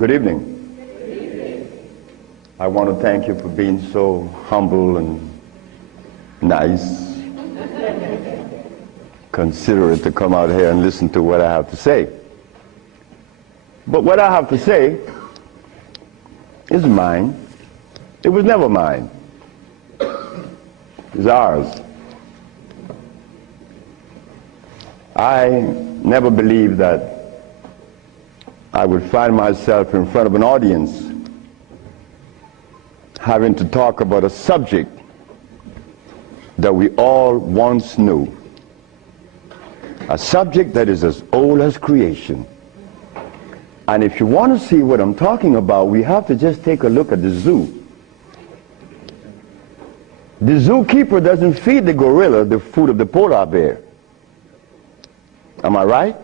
Good evening. Good evening. I want to thank you for being so humble and nice, considerate to come out here and listen to what I have to say. But what I have to say is mine. It was never mine. It's ours. I never believed that I would find myself in front of an audience having to talk about a subject that we all once knew. A subject that is as old as creation. And if you want to see what I'm talking about, we have to just take a look at the zoo. The zookeeper doesn't feed the gorilla the food of the polar bear. Am I right?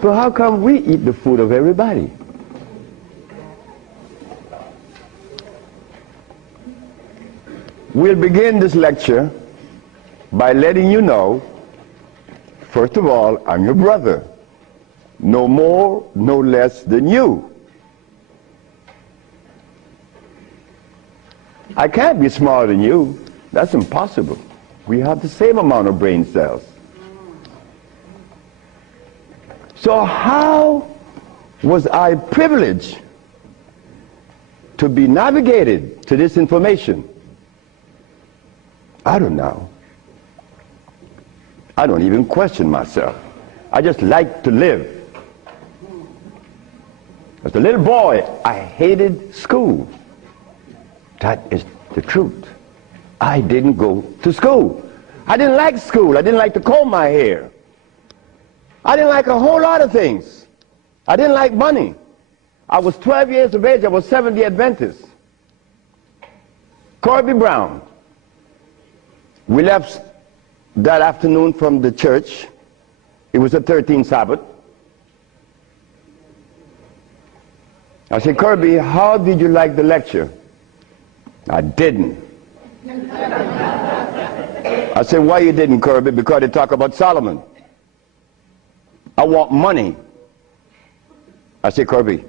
So how come we eat the food of everybody? We'll begin this lecture by letting you know, first of all, I'm your brother. No more, no less than you. I can't be smarter than you. That's impossible. We have the same amount of brain cells. So how was I privileged to be navigated to this information? I don't know. I don't even question myself. I just like to live. As a little boy, I hated school. That is the truth. I didn't go to school. I didn't like school. I didn't like to comb my hair. I didn't like a whole lot of things. I didn't like money. I was 12 years of age. I was Seventh-day Adventist. Corby Brown. We left that afternoon from the church. It was the 13th Sabbath. I said, Kirby, how did you like the lecture? I didn't. I said, why you didn't, Kirby? Because they talk about Solomon. I want money. I said, Kirby,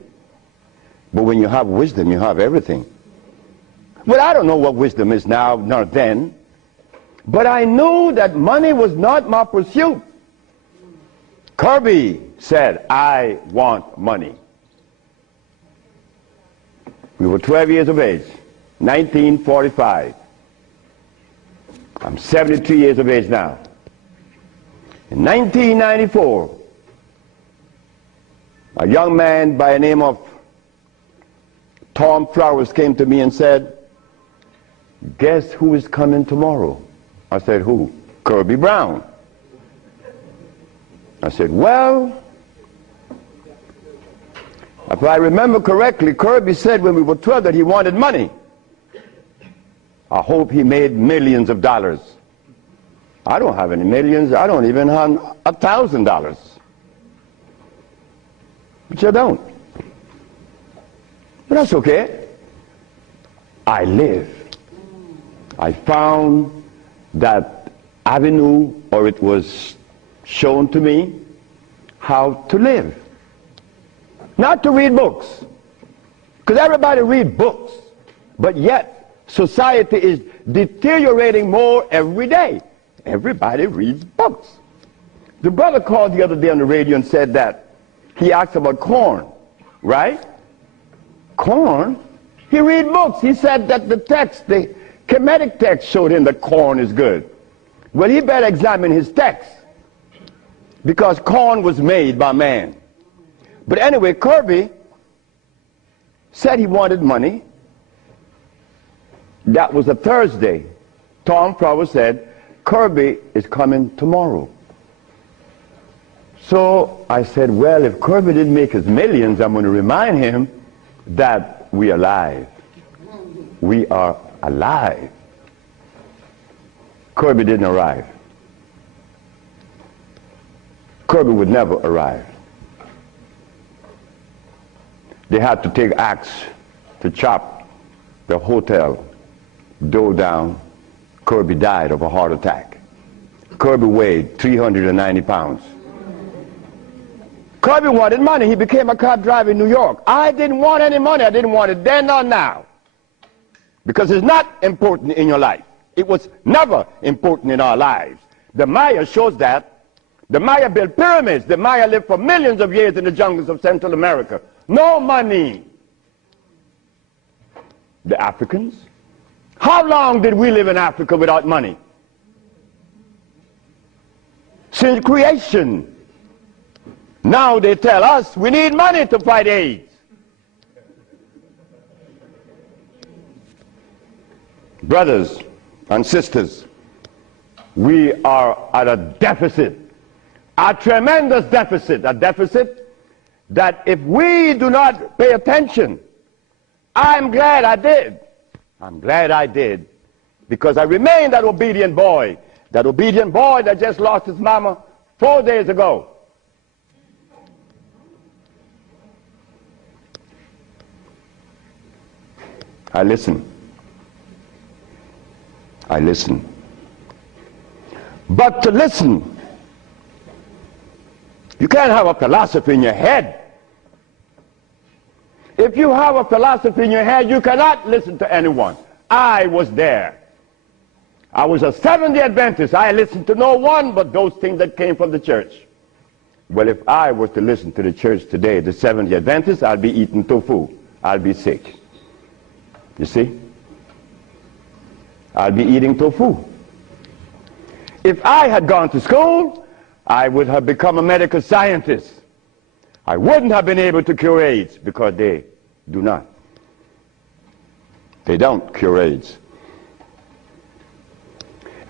but when you have wisdom, you have everything. Well, I don't know what wisdom is now, nor then. But I knew that money was not my pursuit. Kirby said, I want money. We were 12 years of age, 1945. I'm 73 years of age now. In 1994, a young man by the name of Tom Flowers came to me and said, guess who is coming tomorrow? I said, who? Kirby Brown. I said, well, if I remember correctly, Kirby said when we were 12 that he wanted money. I hope he made millions of dollars. I don't have any millions. I don't even have $1,000. Which I don't. But that's okay. I live. I found that avenue, or it was shown to me how to live. Not to read books. Because everybody reads books. But yet, society is deteriorating more every day. Everybody reads books. The brother called the other day on the radio and said that he asked about corn, right? Corn? He read books. He said that the text, the Kemetic text showed him that corn is good. Well, he better examine his text, because corn was made by man. But anyway, Kirby said he wanted money. That was a Thursday. Tom Flowers said, Kirby is coming tomorrow. So I said, well, if Kirby didn't make his millions, I'm going to remind him that we are alive. We are alive. Kirby didn't arrive. Kirby would never arrive. They had to take axe to chop the hotel door down. Kirby died of a heart attack. Kirby weighed 390 pounds. Kirby wanted money. He became a cab driver in New York. I didn't want any money. I didn't want it then or now. Because it's not important in your life. It was never important in our lives. The Maya shows that. The Maya built pyramids. The Maya lived for millions of years in the jungles of Central America. No money. The Africans? How long did we live in Africa without money? Since creation. Now they tell us we need money to fight AIDS. Brothers and sisters, we are at a deficit, a tremendous deficit, a deficit that if we do not pay attention, I'm glad I did. I'm glad I did, because I remain that obedient boy that just lost his mama 4 days ago. I listen. I listen. But to listen, you can't have a philosophy in your head. If you have a philosophy in your head, you cannot listen to anyone. I was there. I was a Seventh-day Adventist. I listened to no one but those things that came from the church. Well, if I was to listen to the church today, the Seventh-day Adventists, I'd be eating tofu. I'll be sick. You see? I'll be eating tofu. If I had gone to school, I would have become a medical scientist. I wouldn't have been able to cure AIDS, because they do not. They don't cure AIDS.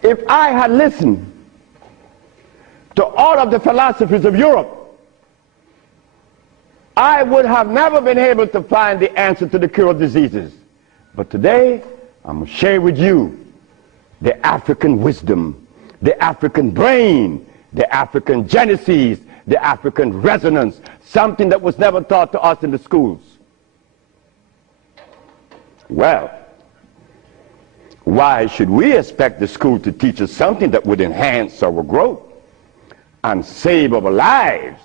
If I had listened to all of the philosophies of Europe, I would have never been able to find the answer to the cure of diseases. But today, I'm going to share with you the African wisdom, the African brain, the African genesis, the African resonance, something that was never taught to us in the schools. Well, why should we expect the school to teach us something that would enhance our growth and save our lives?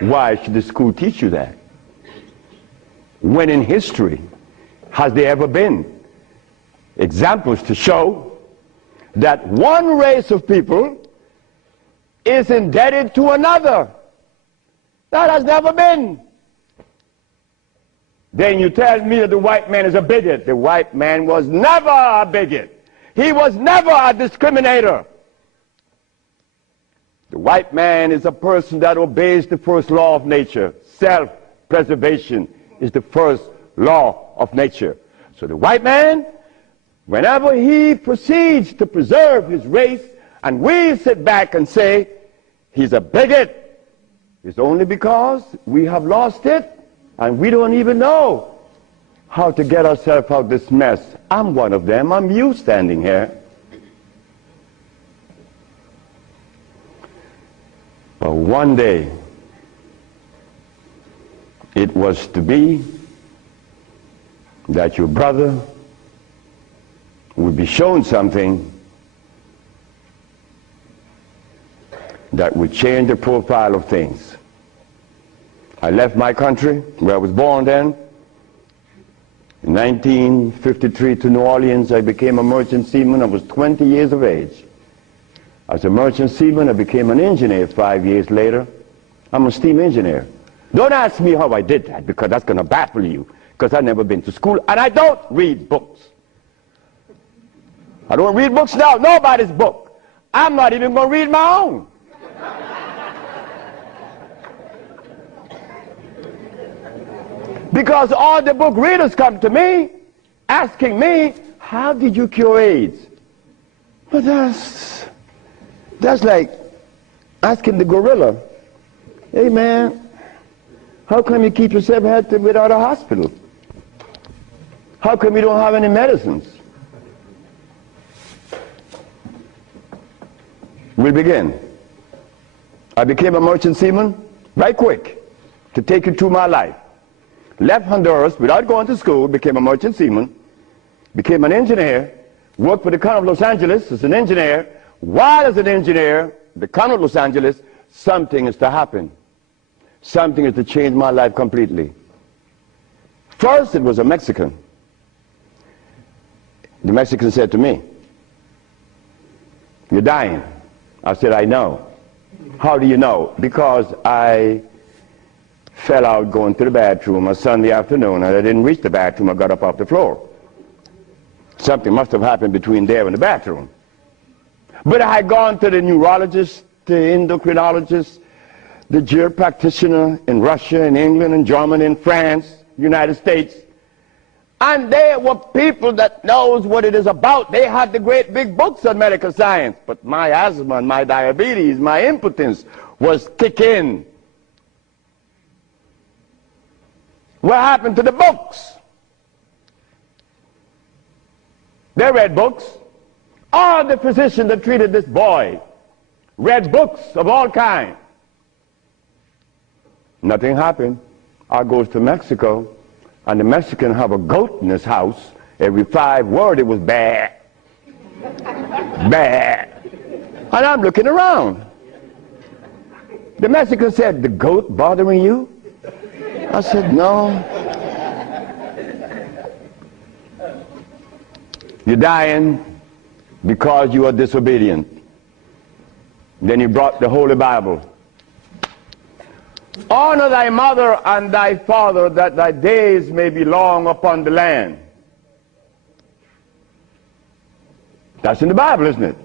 Why should the school teach you that? When in history has there ever been examples to show that one race of people is indebted to another? That has never been. Then you tell me that the white man is a bigot. The white man was never a bigot. He was never a discriminator. The white man is a person that obeys the first law of nature. Self-preservation is the first law of nature. So the white man, whenever he proceeds to preserve his race, and we sit back and say he's a bigot, it's only because we have lost it and we don't even know how to get ourselves out of this mess. I'm one of them. I'm you standing here. But one day it was to be that your brother would be shown something that would change the profile of things. I left my country, where I was born then. In 1953 to New Orleans, I became a merchant seaman. I was 20 years of age. As a merchant seaman, I became an engineer 5 years later. I'm a steam engineer. Don't ask me how I did that, because that's going to baffle you, because I've never been to school, and I don't read books. I don't read books now, nobody's book. I'm not even going to read my own. Because all the book readers come to me asking me, how did you cure AIDS? But that's like asking the gorilla, hey man, how come you keep yourself healthy without a hospital? How come you don't have any medicines? We'll begin. I became a merchant seaman right quick to take you through my life. Left Honduras without going to school, became a merchant seaman, became an engineer, worked for the County of Los Angeles as an engineer. While as an engineer, the County of Los Angeles something is to happen. Something is to change my life completely. First, it was a Mexican. The Mexican said to me, "You're dying." I said, "I know." "How do you know?" "Because I fell out going to the bathroom a Sunday afternoon, and I didn't reach the bathroom. I got up off the floor. Something must have happened between there and the bathroom." But I had gone to the neurologist, the endocrinologist, the jail practitioner in Russia, in England, in Germany, in France, United States. And they were people that knows what it is about. They had the great big books on medical science. But my asthma and my diabetes, my impotence was kicking. What happened to the books? They read books. All the physicians that treated this boy read books of all kinds. Nothing happened. I goes to Mexico, and the Mexican have a goat in his house. Every 5 words it was bad, bad. And I'm looking around. The Mexican said, "The goat bothering you?" I said, "No." "You're dying because you are disobedient." Then he brought the Holy Bible. "Honor thy mother and thy father, that thy days may be long upon the land." That's in the Bible, isn't it?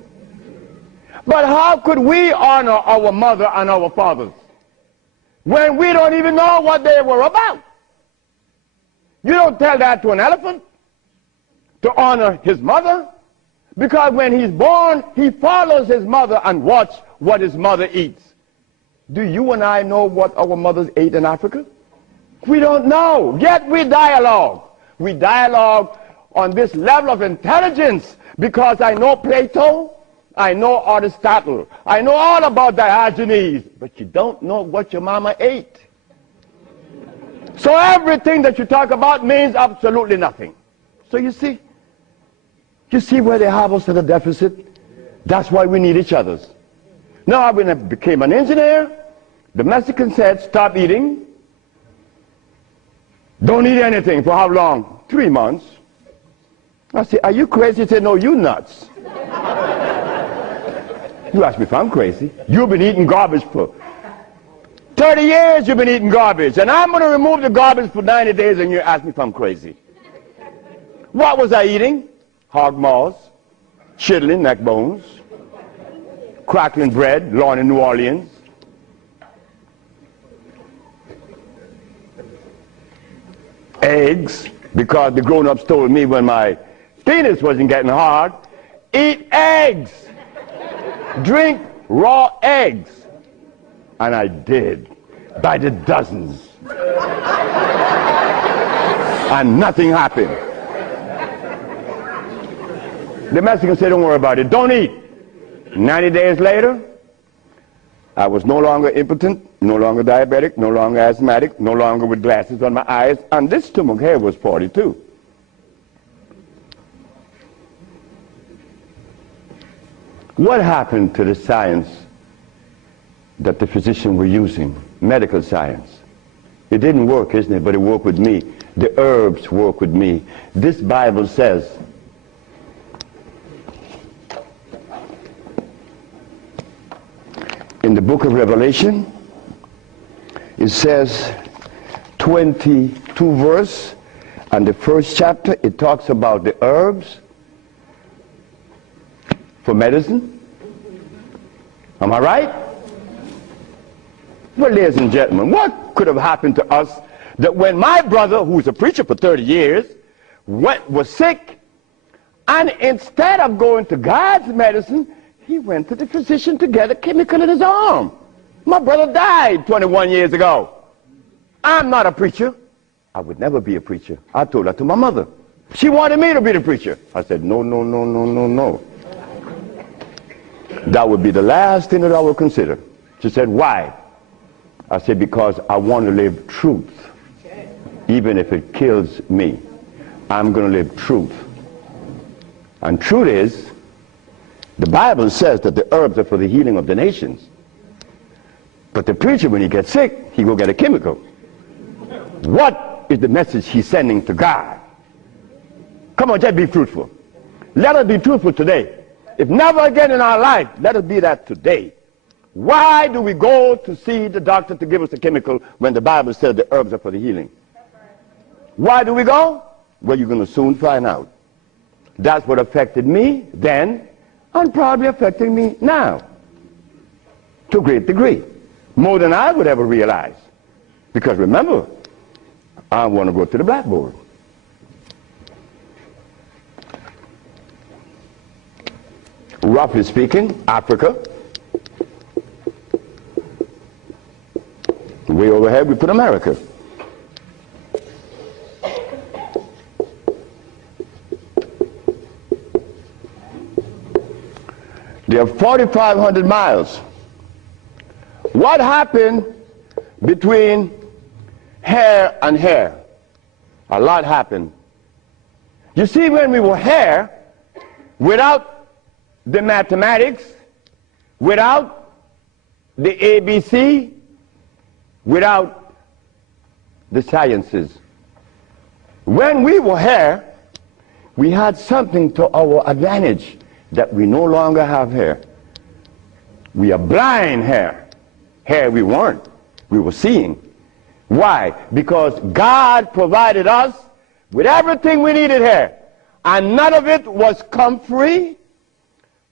But how could we honor our mother and our fathers when we don't even know what they were about? You don't tell that to an elephant, to honor his mother, because when he's born, he follows his mother and watch what his mother eats. Do you and I know what our mothers ate in Africa? We don't know, yet we dialogue. We dialogue on this level of intelligence because I know Plato, I know Aristotle, I know all about Diogenes, but you don't know what your mama ate. So everything that you talk about means absolutely nothing. So you see where they have us at a deficit? That's why we need each other. Now, when I became an engineer, the Mexican said, "Stop eating. Don't eat anything." For how long? 3 months. I said, "Are you crazy?" He said, "No, you nuts." You ask me if I'm crazy. You've been eating garbage for 30 years. You've been eating garbage. And I'm going to remove the garbage for 90 days, and you ask me if I'm crazy. What was I eating? Hog maws, chitlin, neck bones, crackling bread, lawn in New Orleans. Eggs, because the grown-ups told me when my penis wasn't getting hard, eat eggs, drink raw eggs. And I did, by the dozens. And nothing happened. The Mexican said, "Don't worry about it, don't eat." 90 days later, I was no longer impotent, no longer diabetic, no longer asthmatic, no longer with glasses on my eyes, and this stomach hair was 42. What happened to the science that the physicians were using, medical science? It didn't work, isn't it? But it worked with me. The herbs work with me. This Bible says, in the book of Revelation, it says 22 verse, and the first chapter, it talks about the herbs for medicine. Am I right? Well, ladies and gentlemen, what could have happened to us that when my brother, who's a preacher for 30 years, was sick, and instead of going to God's medicine, he went to the physician to get a chemical in his arm. My brother died 21 years ago. I'm not a preacher. I would never be a preacher. I told that to my mother. She wanted me to be the preacher. I said, no, no, no, no, no, no. That would be the last thing that I would consider. She said, "Why?" I said, "Because I want to live truth. Even if it kills me, I'm going to live truth." And truth is, the Bible says that the herbs are for the healing of the nations. But the preacher, when he gets sick, he go get a chemical. What is the message he's sending to God? Come on, just be fruitful. Let us be truthful today. If never again in our life, let us be that today. Why do we go to see the doctor to give us a chemical when the Bible says the herbs are for the healing? Why do we go? Well, you're going to soon find out. That's what affected me then and probably affecting me now to a great degree. More than I would ever realize. Because remember, I want to go to the blackboard. Roughly speaking, Africa. Way overhead we put America. They are 4,500 miles. What happened between here and here? A lot happened. You see, when we were here, without the mathematics, without the ABC, without the sciences, when we were here, we had something to our advantage that we no longer have here. We are blind here. Here we weren't. We were seeing. Why? Because God provided us with everything we needed here. And none of it was comfrey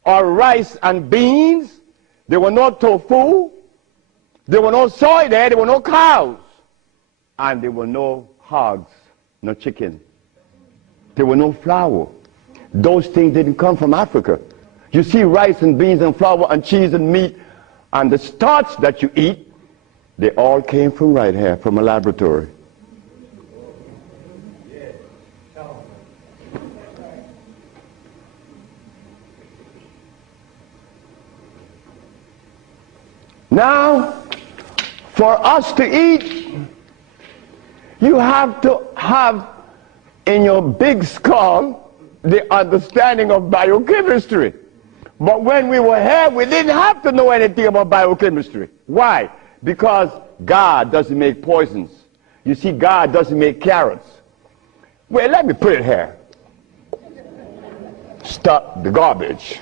or rice and beans. There were no tofu. There were no soy there. There were no cows. And there were no hogs, no chicken. There were no flour. Those things didn't come from Africa. You see, rice and beans and flour and cheese and meat and the starch that you eat, they all came from right here, from a laboratory. Now, for us to eat, you have to have in your big skull the understanding of biochemistry. But when we were here, we didn't have to know anything about biochemistry. Why? Because God doesn't make poisons. You see, God doesn't make carrots. Well, let me put it here. Stop the garbage.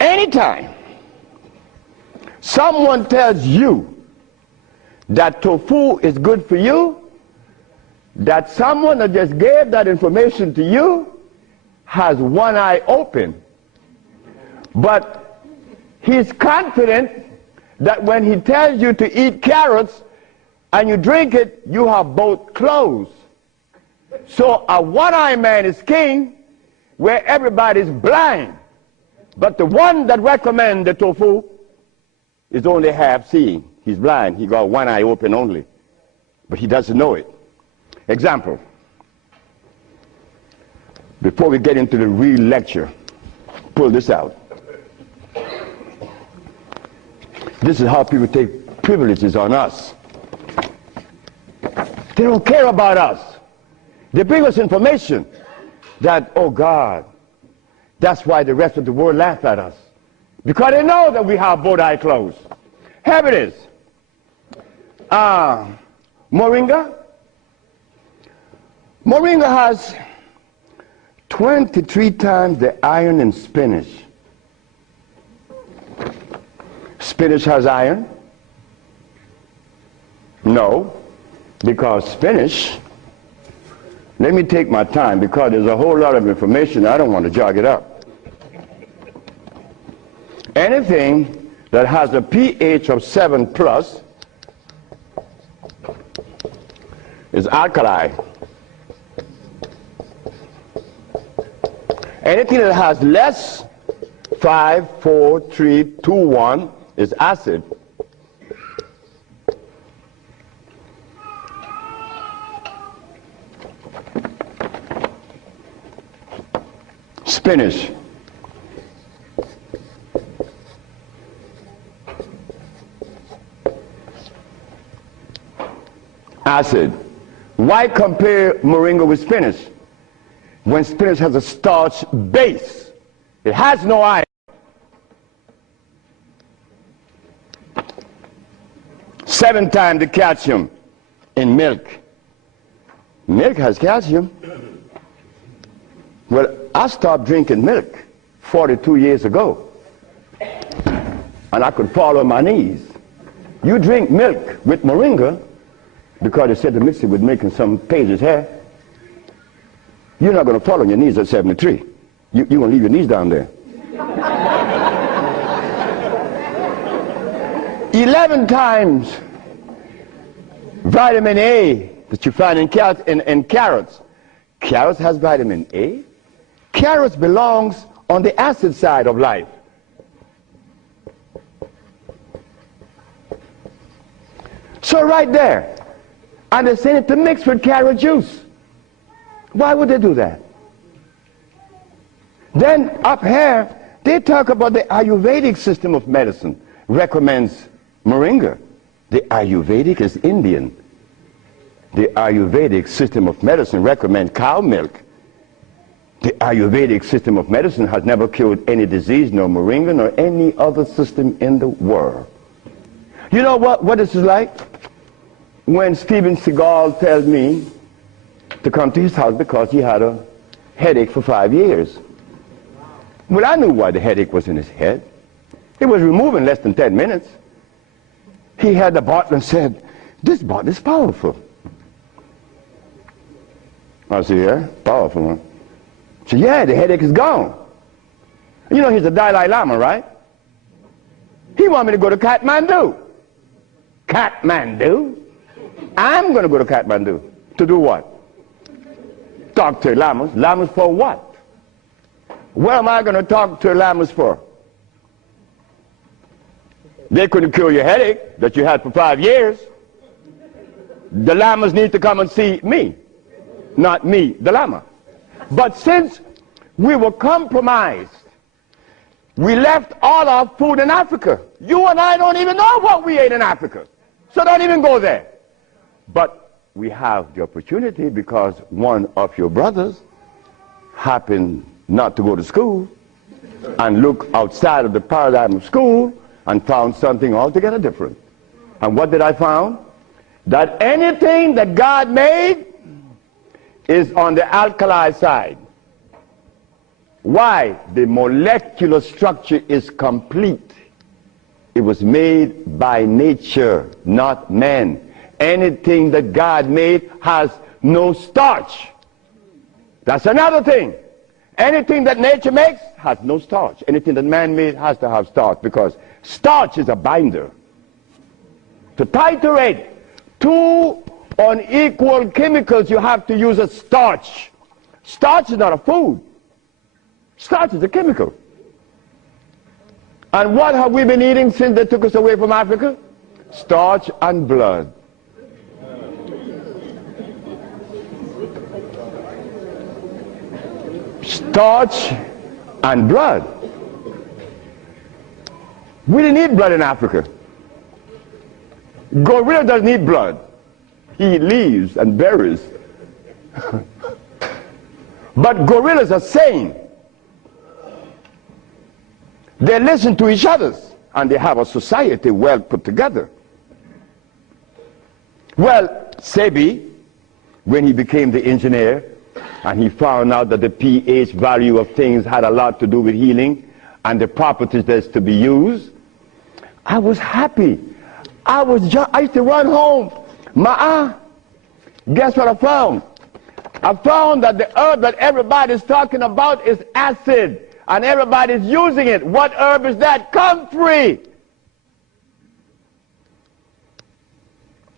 Anytime someone tells you that tofu is good for you, that someone that just gave that information to you has one eye open. But he's confident that when he tells you to eat carrots and you drink it, you have both closed. So a one-eye man is king where everybody's blind. But the one that recommends the tofu is only half seeing. He's blind. He got one eye open only. But he doesn't know it. Example. Before we get into the real lecture, pull this out. This is how people take privileges on us. They don't care about us. They bring us information that, oh God, that's why the rest of the world laugh at us. Because they know that we have both eyes closed. Here it is. Moringa. Moringa has 23 times the iron in spinach. Spinach has iron? No, because spinach, let me take my time because there's a whole lot of information. I don't want to jog it up. Anything that has a pH of 7 plus is alkali. Anything that has less, 5, 4, 3, 2, 1, is acid. Spinach. Acid. Why compare moringa with spinach? When spinach has a starch base, it has no iron. 7 times the calcium in milk. Milk has calcium. Well, I stopped drinking milk 42 years ago, and I could fall on my knees. You drink milk with moringa, because they said to mix it with milk and some pages hair, you're not going to fall on your knees at 73. You're going to leave your knees down there. 11 times vitamin A that you find in carrots. Carrots has vitamin A. Carrots belongs on the acid side of life. So right there, and they say it to mix with carrot juice. Why would they do that? Then up here, they talk about the Ayurvedic system of medicine recommends moringa. The Ayurvedic is Indian. The Ayurvedic system of medicine recommends cow milk. The Ayurvedic system of medicine has never cured any disease, nor moringa, nor any other system in the world. You know what this is like? When Steven Seagal tells me to come to his house because he had a headache for 5 years. Well, I knew why the headache was in his head. It was removed in less than 10 minutes. He had the bottle and said, "This bottle is powerful." I said, "Yeah, powerful, huh?" He said, "Yeah, the headache is gone." You know, he's the Dalai Lama, right? He wanted me to go to Kathmandu. Kathmandu? I'm going to go to Kathmandu. To do what? Talk to lamas. Lamas for what? What am I going to talk to lamas for? They couldn't cure your headache that you had for 5 years. The lamas need to come and see me, not me, the lama. But since we were compromised, we left all our food in Africa. You and I don't even know what we ate in Africa. So don't even go there. But we have the opportunity because one of your brothers happened not to go to school and look outside of the paradigm of school and found something altogether different. And what did I find? That anything that God made is on the alkali side. Why? The molecular structure is complete. It was made by nature, not man. Anything that God made has no starch. That's another thing. Anything that nature makes has no starch. Anything that man made has to have starch, because starch is a binder. To titrate two unequal chemicals, you have to use a starch. Starch is not a food. Starch is a chemical. And what have we been eating since they took us away from Africa? Starch and blood. Starch and blood. We didn't eat blood in Africa. Gorilla doesn't eat blood. He eats leaves and berries. But gorillas are sane. They listen to each other, and they have a society well put together. Well, Sebi, when he became the engineer, and he found out that the pH value of things had a lot to do with healing and the properties that's to be used, I was happy. I used to run home. Guess what I found? I found that the herb that everybody's talking about is acid, and everybody's using it. What herb is that? Comfrey.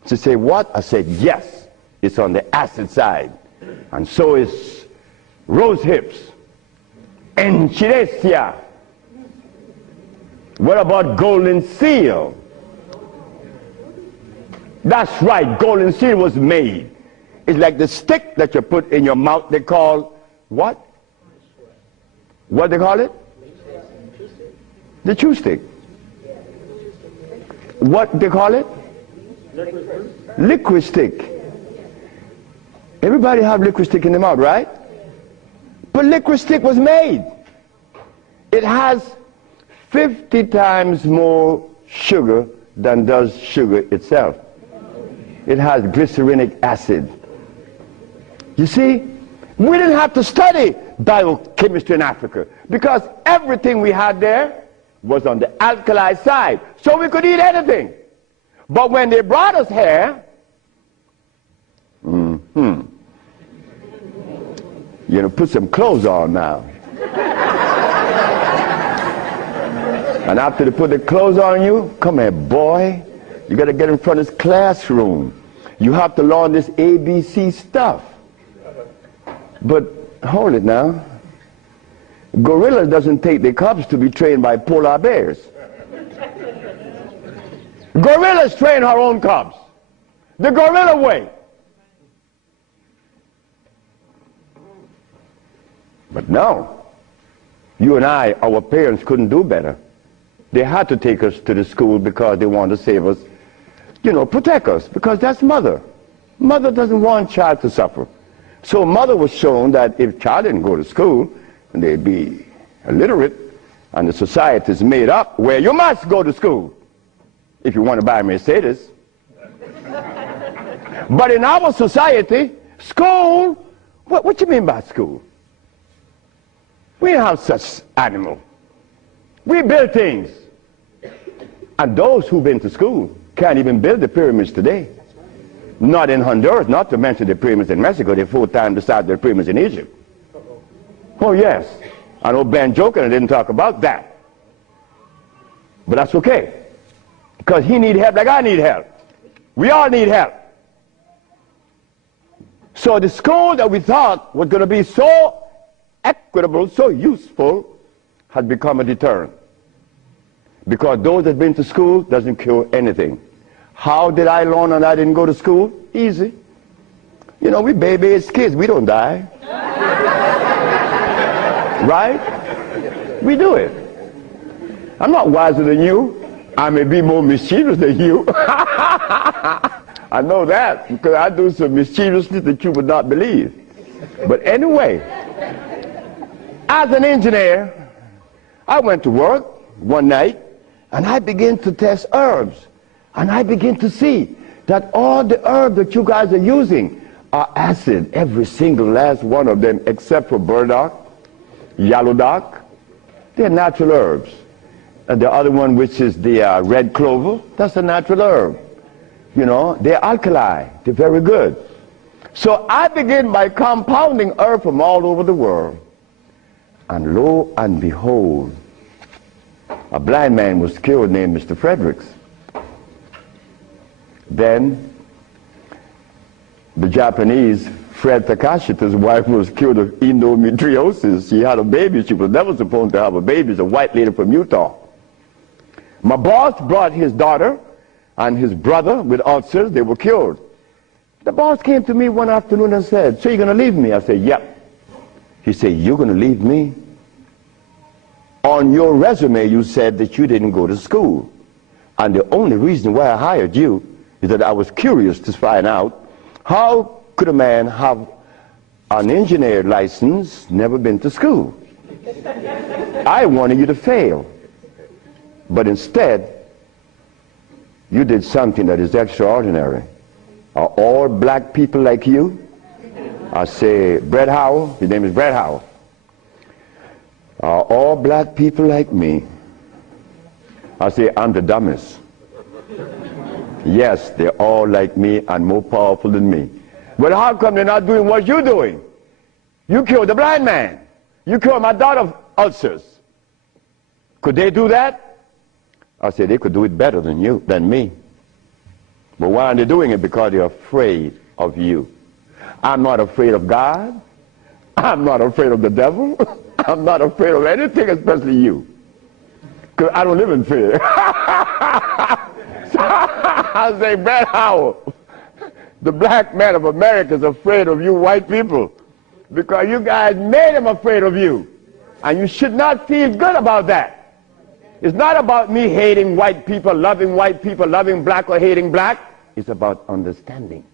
She said, what? I said, yes, it's on the acid side. And so is rose hips, enchirecia. What about golden seal? That's right, golden seal was made. It's like the stick that you put in your mouth. They call what? What they call it? The chew stick. What they call it? Liquid stick. Everybody have liquid stick in the mouth, right? But liquid stick was made. It has 50 times more sugar than does sugar itself. It has glycerinic acid. You see, we didn't have to study biochemistry in Africa because everything we had there was on the alkali side, so we could eat anything. But when they brought us here, put some clothes on now. And after they put the clothes on you, come here, boy. You got to get in front of this classroom. You have to learn this ABC stuff. But hold it now. Gorillas doesn't take their cubs to be trained by polar bears. Gorillas train her own cubs. The gorilla way. But no. You and I, our parents couldn't do better. They had to take us to the school because they wanted to save us, protect us, because that's mother. Mother doesn't want child to suffer. So mother was shown that if child didn't go to school, they'd be illiterate, and the society is made up where you must go to school if you want to buy a Mercedes. But in our society, school, what you mean by school? We don't have such animal. We build things. And those who've been to school can't even build the pyramids today. Not in Honduras, not to mention the pyramids in Mexico. They're 4 times the size of the pyramids in Egypt. Oh, yes. I know Ben joking and didn't talk about that. But that's okay. Because he need help like I need help. We all need help. So the school that we thought was going to be so equitable, so useful, has become a deterrent. Because those that have been to school doesn't cure anything. How did I learn and I didn't go to school? Easy. We baby-aged kids. We don't die. Right? We do it. I'm not wiser than you. I may be more mischievous than you. I know that because I do some mischievousness that you would not believe. But anyway, as an engineer, I went to work one night and I began to test herbs. And I begin to see that all the herbs that you guys are using are acid, every single last one of them, except for burdock, yellow dock. They're natural herbs. And the other one, which is the red clover, that's a natural herb. They're alkali. They're very good. So I begin by compounding herb from all over the world. And lo and behold, a blind man was killed named Mr. Fredericks. Then the Japanese, Fred Takashita's wife was killed of endometriosis. She had a baby. She was never supposed to have a baby. It's a white lady from Utah. My boss brought his daughter and his brother with ulcers. They were cured. The boss came to me one afternoon and said, "So you're going to leave me?" I said, "Yep." He said, "You're going to leave me? On your resume, you said that you didn't go to school. And the only reason why I hired you is that I was curious to find out how could a man have an engineer license, never been to school. I wanted you to fail. But instead, you did something that is extraordinary. Are all black people like you?" I say, "Brett Howell," his name is Brett Howell. "Are all black people like me?" I say, "I'm the dumbest." "Yes, they're all like me and more powerful than me." "But how come they're not doing what you're doing? You killed the blind man. You killed my daughter of ulcers. Could they do that?" I said, "They could do it better than me. But why aren't they doing it? Because they're afraid of you." I'm not afraid of God. I'm not afraid of the devil. I'm not afraid of anything, especially you. Because I don't live in fear. So I say, "Brett Howell, the black man of America is afraid of you white people because you guys made him afraid of you. And you should not feel good about that. It's not about me hating white people, loving black or hating black. It's about understanding.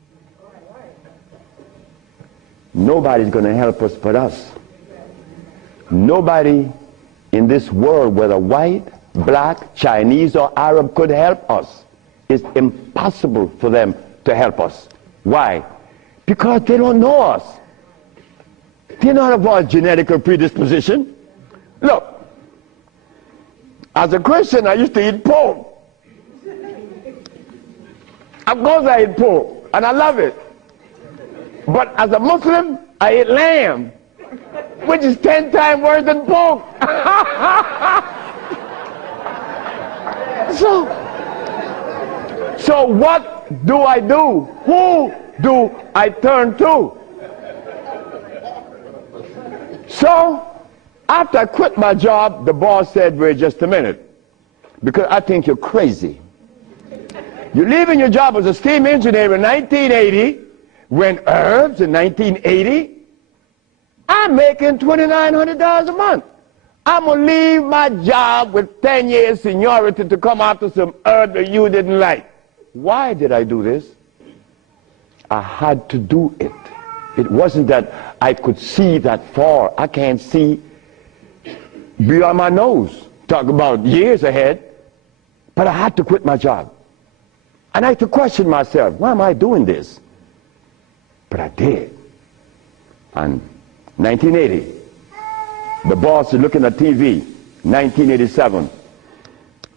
Nobody's going to help us but us. Nobody in this world, whether white, black, Chinese, or Arab, could help us. it's impossible for them to help us. Why? Because they don't know us. They don't have our genetic predisposition. Look, as a Christian, I used to eat pork. Of course I eat pork, and I love it. But as a Muslim, I eat lamb, which is 10 times worse than pork. So what do I do? Who do I turn to? So after I quit my job, the boss said, wait just a minute, because I think you're crazy. You're leaving your job as a steam engineer in 1980, when herbs in 1980, I'm making $2,900 a month. I'm going to leave my job with 10 years seniority to come after some herb that you didn't like. Why did I do this? I had to do it. It wasn't that I could see that far. I can't see beyond my nose. Talk about years ahead. But I had to quit my job. And I had to question myself, why am I doing this? But I did. And 1980, the boss is looking at TV, 1987,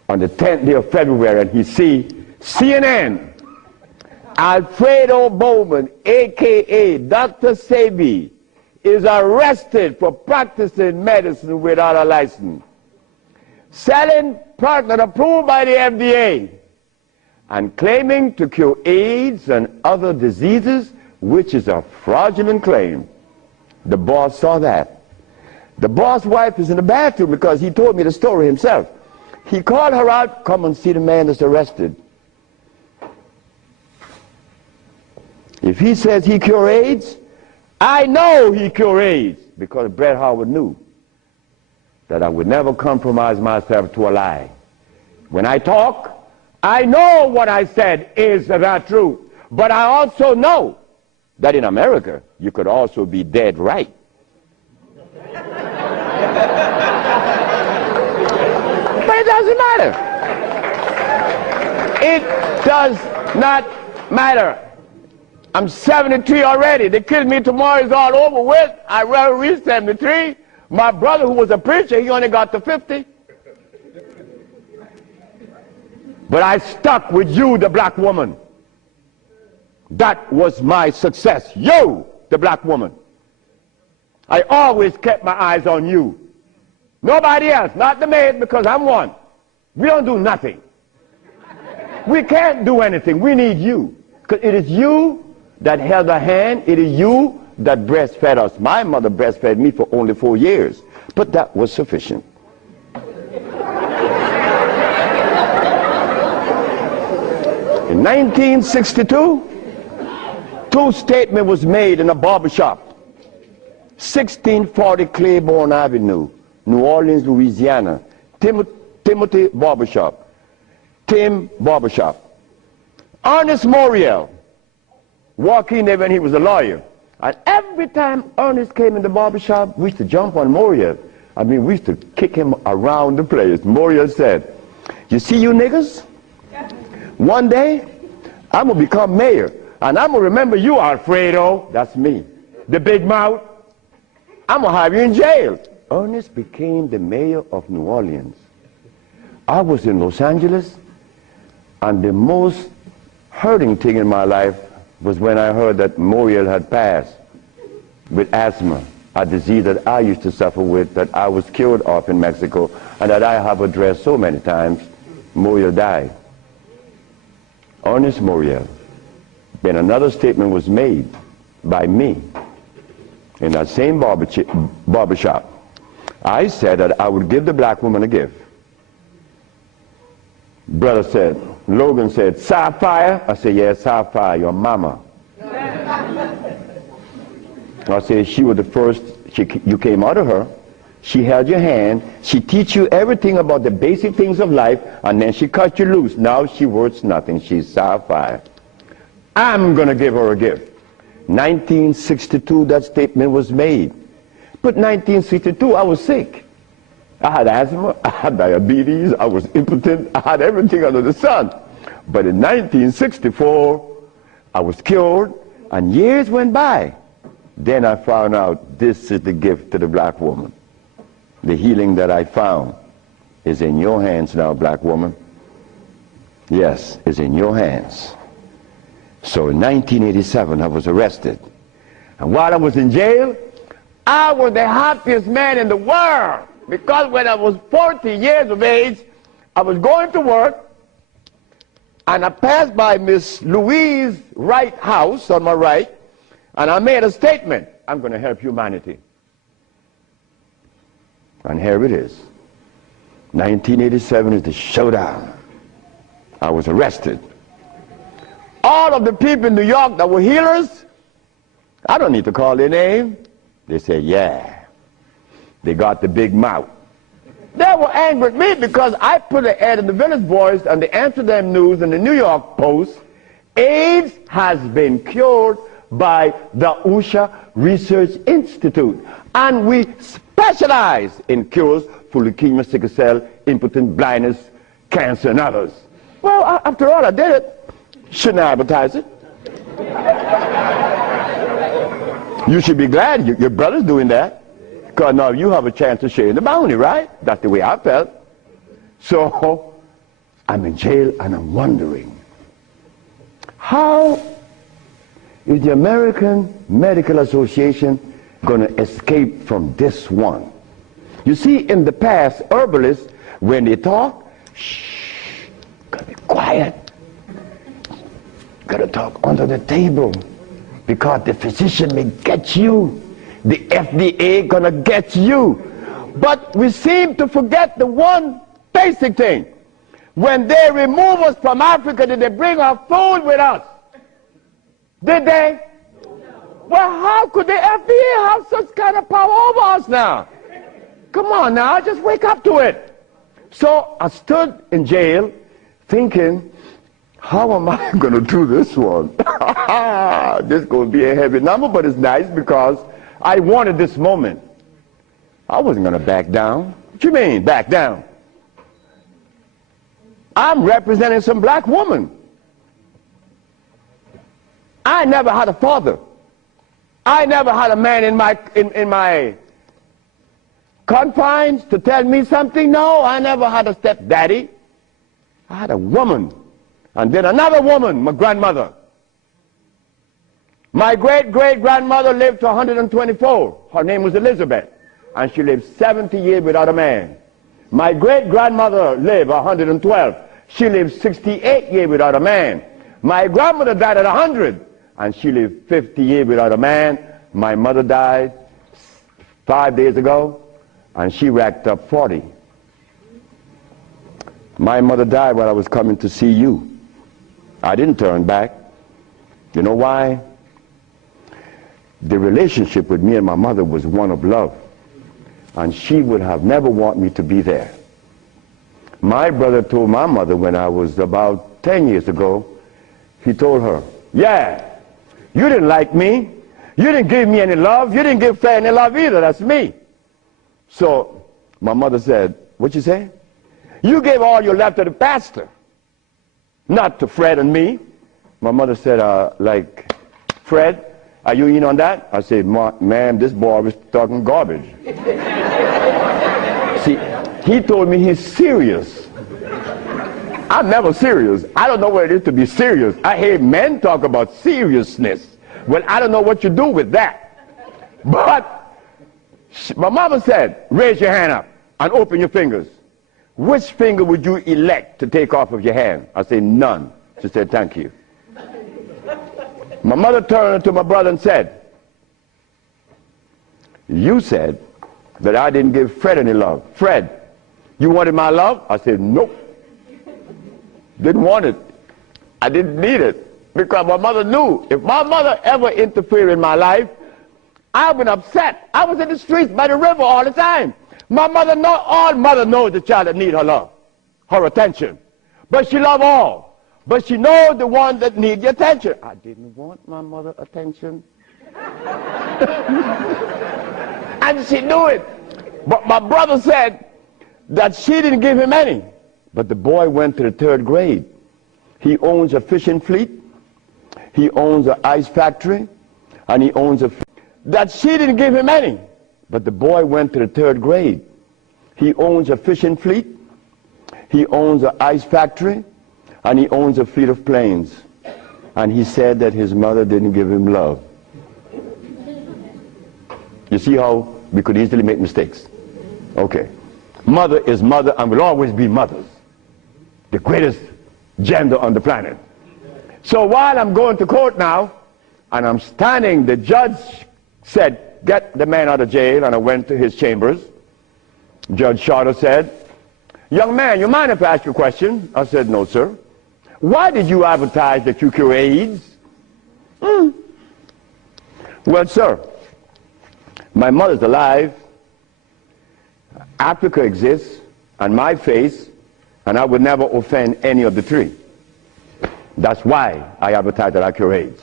on the 10th day of February, and he see CNN, Alfredo Bowman, a.k.a. Dr. Sebi, is arrested for practicing medicine without a license, selling product approved by the FDA, and claiming to cure AIDS and other diseases, which is a fraudulent claim. The boss saw that. The boss' wife is in the bathroom because he told me the story himself. He called her out, come and see the man that's arrested. If he says he cure AIDS, I know he cure AIDS, because Bret Howard knew that I would never compromise myself to a lie. When I talk, I know what I said is the truth, but I also know that in America, you could also be dead right. But it doesn't matter. It does not matter. I'm 73 already. They kill me tomorrow, it's all over with. I rather reach 73. My brother, who was a preacher, he only got to 50. But I stuck with you, the black woman. That was my success. You, the black woman. I always kept my eyes on you. Nobody else, not the maid, because I'm one. We don't do nothing. We can't do anything. We need you. Because it is you that held our hand. It is you that breastfed us. My mother breastfed me for only 4 years. But that was sufficient. In 1962, two statements was made in a barbershop. 1640 Claiborne Avenue, New Orleans, Louisiana. Timothy Barbershop. Tim Barbershop. Ernest Moriel walked in there when he was a lawyer. And every time Ernest came in the barbershop, we used to jump on Moriel. I mean, we used to kick him around the place. Moriel said, you see you niggas? One day, I'm going to become mayor. And I'm going to remember you, Alfredo. That's me. The big mouth. I'm going to have you in jail. Ernest became the mayor of New Orleans. I was in Los Angeles, and the most hurting thing in my life was when I heard that Moriel had passed with asthma, a disease that I used to suffer with, that I was cured of in Mexico, and that I have addressed so many times. Moriel died. Ernest Moriel. Then another statement was made by me in that same barbershop. I said that I would give the black woman a gift. Brother said, Logan said, Sapphire? I said, yes, Sapphire, your mama. I said, she was the first, you came out of her. She held your hand. She teach you everything about the basic things of life, and then she cut you loose. Now she worth nothing. She's Sapphire. I'm going to give her a gift. 1962, that statement was made. But 1962, I was sick. I had asthma, I had diabetes, I was impotent, I had everything under the sun. But in 1964, I was cured, and years went by. Then I found out this is the gift to the black woman. The healing that I found is in your hands now, black woman. Yes, it's in your hands. So in 1987, I was arrested. And while I was in jail, I was the happiest man in the world. Because when I was 40 years of age, I was going to work, and I passed by Miss Louise Wright's house on my right, and I made a statement: I'm going to help humanity. And here it is. 1987 is the showdown. I was arrested. All of the people in New York that were healers, I don't need to call their name. They said, yeah. They got the big mouth. They were angry at me because I put an ad in the Village Voice and the Amsterdam News and the New York Post. AIDS has been cured by the USHA Research Institute. And we specialize in cures for leukemia, sickle cell, impotence, blindness, cancer, and others. Well, after all, I did it. Shouldn't I advertise it? You should be glad your brother's doing that. Because now you have a chance to share in the bounty, right? That's the way I felt. So I'm in jail and I'm wondering, how is the American Medical Association going to escape from this one? You see, in the past, herbalists, when they talk, shh, gotta be quiet. Gotta talk under the table, because the physician may get you. The FDA gonna get you. But we seem to forget the one basic thing. When they remove us from Africa, did they bring our food with us? Did they? Well, how could the FDA have such kind of power over us now? Come on now, just wake up to it. So I stood in jail thinking, how am I going to do this one? This is going to be a heavy number, but it's nice because I wanted this moment. I wasn't going to back down. What you mean, back down? I'm representing some black woman. I never had a father. I never had a man in my confines to tell me something. No, I never had a stepdaddy. I had a woman. And then another woman, my grandmother. My great-great-grandmother lived to 124. Her name was Elizabeth. And she lived 70 years without a man. My great-grandmother lived 112. She lived 68 years without a man. My grandmother died at 100. And she lived 50 years without a man. My mother died 5 days ago. And she racked up 40. My mother died while I was coming to see you. I didn't turn back. You know why? The relationship with me and my mother was one of love. And she would have never wanted me to be there. My brother told my mother when I was about 10 years ago, he told her, yeah, you didn't like me. You didn't give me any love. You didn't give Fred any love either. That's me. So my mother said, what you say? You gave all your love to the pastor, not to Fred and me. My mother said, like, Fred, are you in on that? I said, ma'am, this boy was talking garbage. See, he told me he's serious. I'm never serious. I don't know what it is to be serious. I hear men talk about seriousness. Well, I don't know what you do with that. But my mama said, raise your hand up and open your fingers. Which finger would you elect to take off of your hand? I said, none. She said, thank you. My mother turned to my brother and said, you said that I didn't give Fred any love. Fred, you wanted my love? I said, nope. Didn't want it. I didn't need it. Because my mother knew if my mother ever interfered in my life, I've been upset. I was in the streets by the river all the time. My mother all mother knows the child that need her love, her attention. But she love all. But she knows the one that need the attention. I didn't want my mother attention. And she knew it. But my brother said that she didn't give him any. But the boy went to the 3rd grade. He owns a fishing fleet, he owns an ice factory, and he owns that she didn't give him any. But the boy went to the 3rd grade. He owns a fishing fleet, he owns an ice factory, and he owns a fleet of planes. And he said that his mother didn't give him love. You see how we could easily make mistakes? Okay. Mother is mother and will always be mothers. The greatest gender on the planet. So while I'm going to court now, and I'm standing, the judge said, get the man out of jail, and I went to his chambers. Judge Shorter said, young man, you mind if I ask you a question? I said, no, sir. Why did you advertise that you cure AIDS? Well, sir, my mother's alive, Africa exists, and my face, and I would never offend any of the 3. That's why I advertise that I cure AIDS.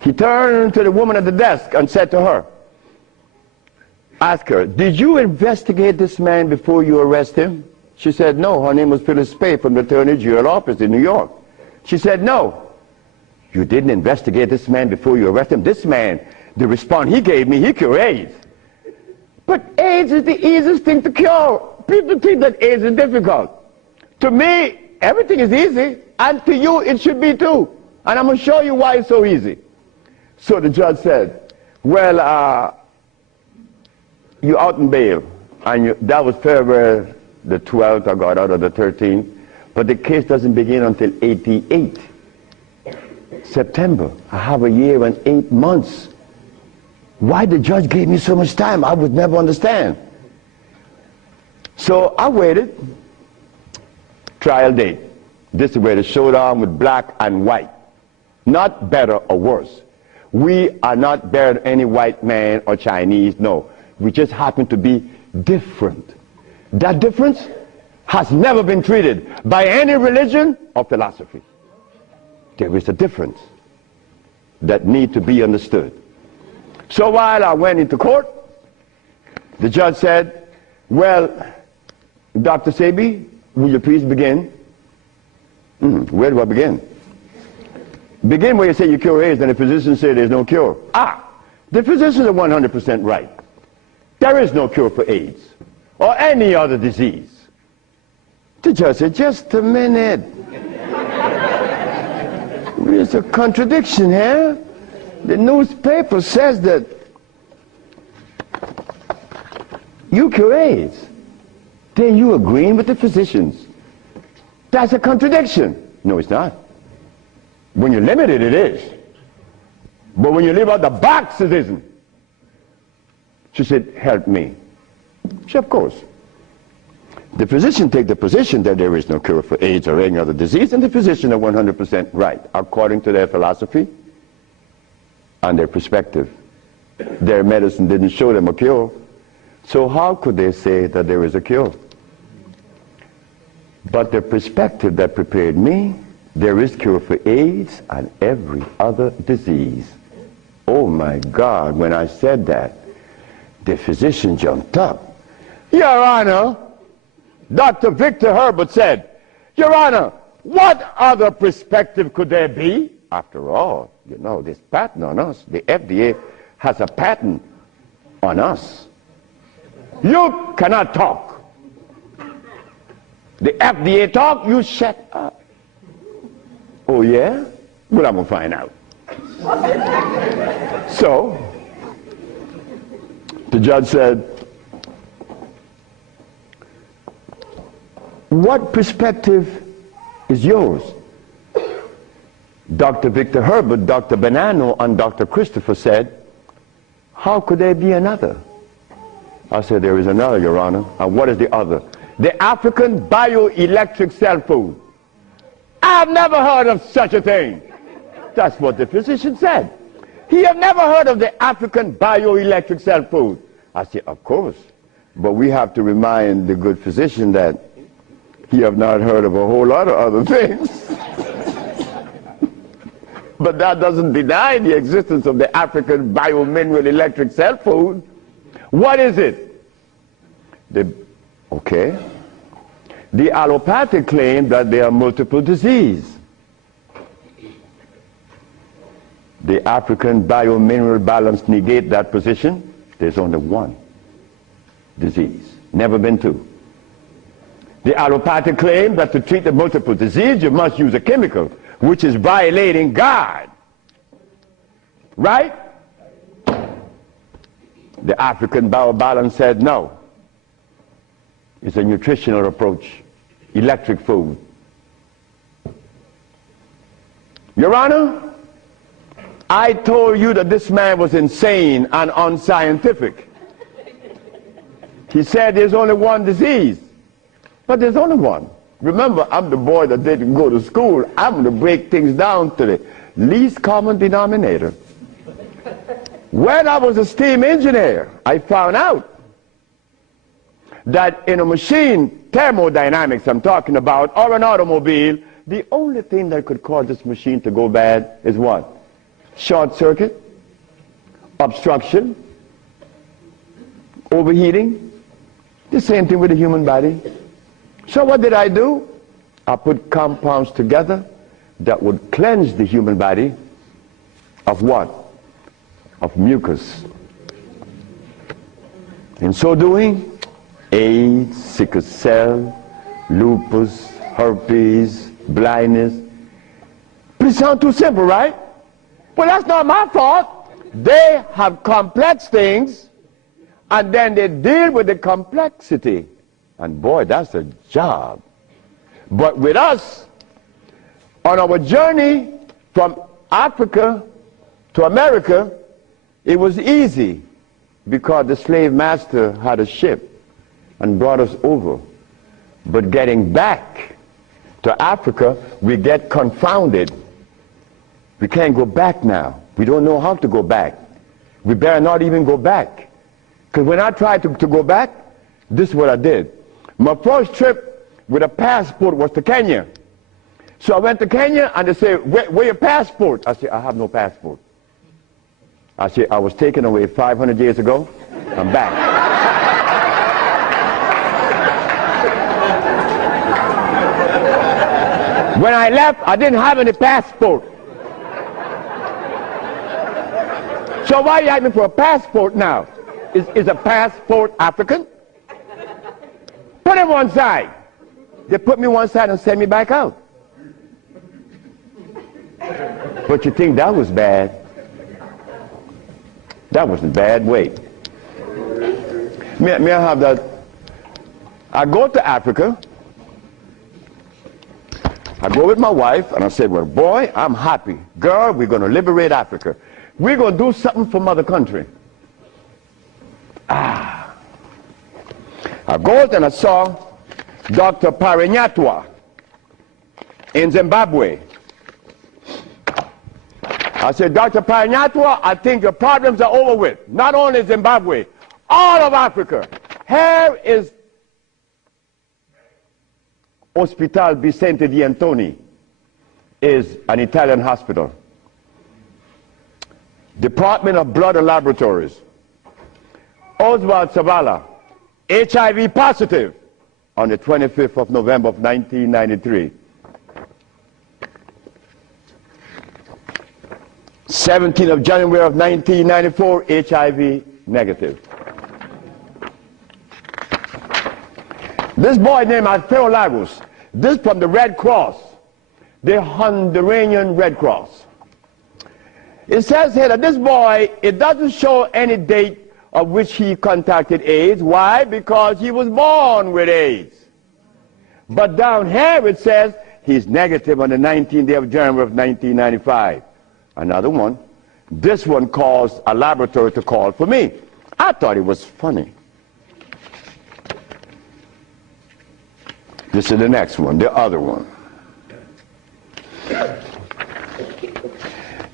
He turned to the woman at the desk and said to her, ask her, did you investigate this man before you arrest him? She said, no. Her name was Phyllis Spay from the Attorney General office in New York. She said, no. You didn't investigate this man before you arrest him? This man, the response he gave me, he cured AIDS. But AIDS is the easiest thing to cure. People think that AIDS is difficult. To me, everything is easy, and to you it should be too. And I'm going to show you why it's so easy. So the judge said, well, you're out in bail. And that was February the 12th, I got out of the 13th. But the case doesn't begin until 88. September. I have a year and 8 months. Why the judge gave me so much time, I would never understand. So I waited. Trial date. This is where the showdown with black and white. Not better or worse. We are not better than any white man or Chinese, no. We just happen to be different. That difference has never been treated by any religion or philosophy. There is a difference that needs to be understood. So while I went into court, the judge said, well, Dr. Sebi, will you please begin? Where do I begin? Begin where you say you cure AIDS and the physician say there's no cure. The physicians are 100% right. There is no cure for AIDS or any other disease. The judge said, just a minute. There's a contradiction here. The newspaper says that you cure AIDS. Then you agreeing with the physicians. That's a contradiction. No, it's not. When you're limited, it is. But when you leave out the box, it isn't. She said, help me. She said, of course. The physician take the position that there is no cure for AIDS or any other disease, and the physician are 100% right, according to their philosophy and their perspective. Their medicine didn't show them a cure. So how could they say that there is a cure? But the perspective that prepared me, there is cure for AIDS and every other disease. Oh my God, when I said that, the physician jumped up. Your Honor, Dr. Victor Herbert said, Your Honor, what other perspective could there be? After all, you know, this patent on us, the FDA has a patent on us. You cannot talk. The FDA talk, you shut up. Oh yeah? Well, I'm going to find out. So, the judge said, what perspective is yours? Dr. Victor Herbert, Dr. Bonanno, and Dr. Christopher said, how could there be another? I said, there is another, Your Honor. And what is the other? The African bioelectric cell food. I've never heard of such a thing. That's what the physician said. He have never heard of the African bioelectric cell food. I said, of course. But we have to remind the good physician that he have not heard of a whole lot of other things. But that doesn't deny the existence of the African biomineral electric cell food. What is it? Okay. The allopathic claim that there are multiple diseases. The African biomineral balance negate that position. There's only one disease, never been two. The allopathic claim that to treat the multiple disease you must use a chemical, which is violating God. Right? The African biobalance said no. It's a nutritional approach, electric food. Your Honor, I told you that this man was insane and unscientific. He said there's only one disease, but there's only one. Remember, I'm the boy that didn't go to school. I'm going to break things down to the least common denominator. When I was a steam engineer, I found out that in a machine, thermodynamics I'm talking about, or an automobile, the only thing that could cause this machine to go bad is what? Short circuit, obstruction, overheating. The same thing with the human body. So what did I do? I put compounds together that would cleanse the human body of what? Of mucus. In so doing, AIDS, sickle cell, lupus, herpes, blindness. But it sounds too simple, right? Well, that's not my fault. They have complex things, and then they deal with the complexity. And boy, that's a job. But with us, on our journey from Africa to America, it was easy because the slave master had a ship and brought us over. But getting back to Africa, we get confounded. We can't go back now. We don't know how to go back. We better not even go back. Because when I tried to go back, this is what I did. My first trip with a passport was to Kenya. So I went to Kenya and they said, where your passport? I said, I have no passport. I said, I was taken away 500 years ago. I'm back. When I left, I didn't have any passport. So why are you asking for a passport now? Is a passport African? Put him one side. They put me one side and send me back out. But you think that was bad? That wasn't bad. Wait. May I have that? I go to Africa. I go with my wife and I said, well, boy, I'm happy. Girl, we're going to liberate Africa. We're going to do something for mother country. I go and I saw Dr. Parinyatwa in Zimbabwe. I said, Dr. Parinyatwa, I think your problems are over with. Not only Zimbabwe, all of Africa. Here is Hospital Vicente di Antoni, is an Italian hospital. Department of Blood and Laboratories. Oswald Zavala, HIV positive on the 25th of November of 1993. 17th of January of 1994, HIV negative. This boy named Alfredo Lagos, this from the Red Cross, the Honduran Red Cross. It says here that this boy, it doesn't show any date of which he contracted AIDS. Why? Because he was born with AIDS. But down here it says he's negative on the 19th day of January of 1995. Another one. This one caused a laboratory to call for me. I thought it was funny. This is the next one, the other one.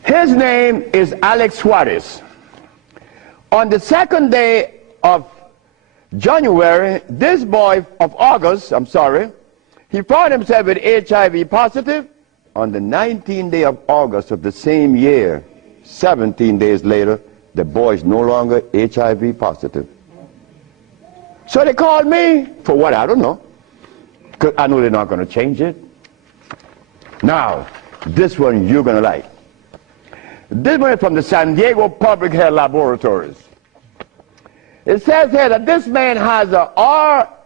His name is Alex Suarez. On the second day of January, this boy of August, he found himself with HIV positive. On the 19th day of August of the same year, 17 days later, the boy is no longer HIV positive. So they called me for what? I don't know. because I know they're not going to change it. Now, this one you're going to like. This one is from the San Diego Public Health Laboratories. It says here that this man has a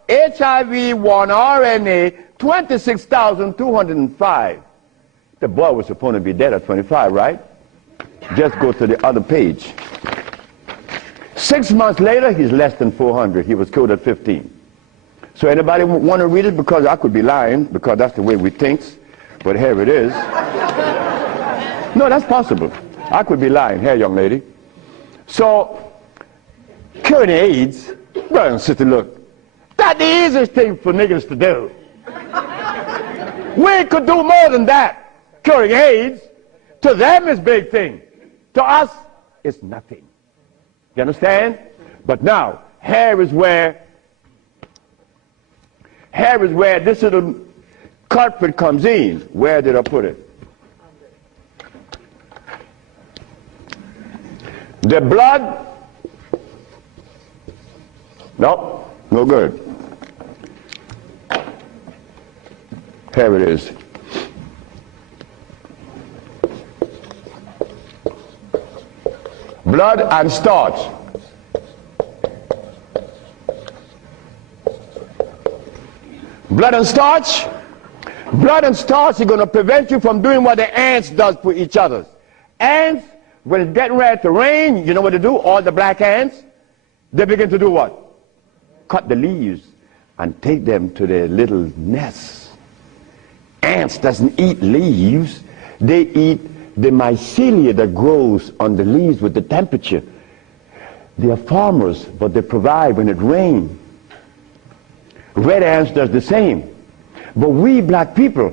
HIV-1 RNA 26,205. The boy was supposed to be dead at 25, right? Just go to the other page. 6 months later, he's less than 400. He was killed at 15. So anybody want to read it? Because I could be lying, because that's the way we think. But here it is. No, that's possible. I could be lying. Here, young lady. So, curing AIDS, brother and sister, look, that's the easiest thing for niggas to do. We could do more than that. Curing AIDS, to them is big thing. To us, it's nothing. You understand? But now, here is where this little culprit comes in. Where did I put it? The blood, no, no good. Here it is. Blood and starch. Blood and starch. Blood and starch is going to prevent you from doing what the ants does for each other. Ants, when it's getting ready to rain, you know what they do? All the black ants, they begin to do what? Cut the leaves and take them to their little nests. Ants doesn't eat leaves. They eat the mycelia that grows on the leaves with the temperature. They are farmers, but they provide when it rains. Red ants does the same. But we black people,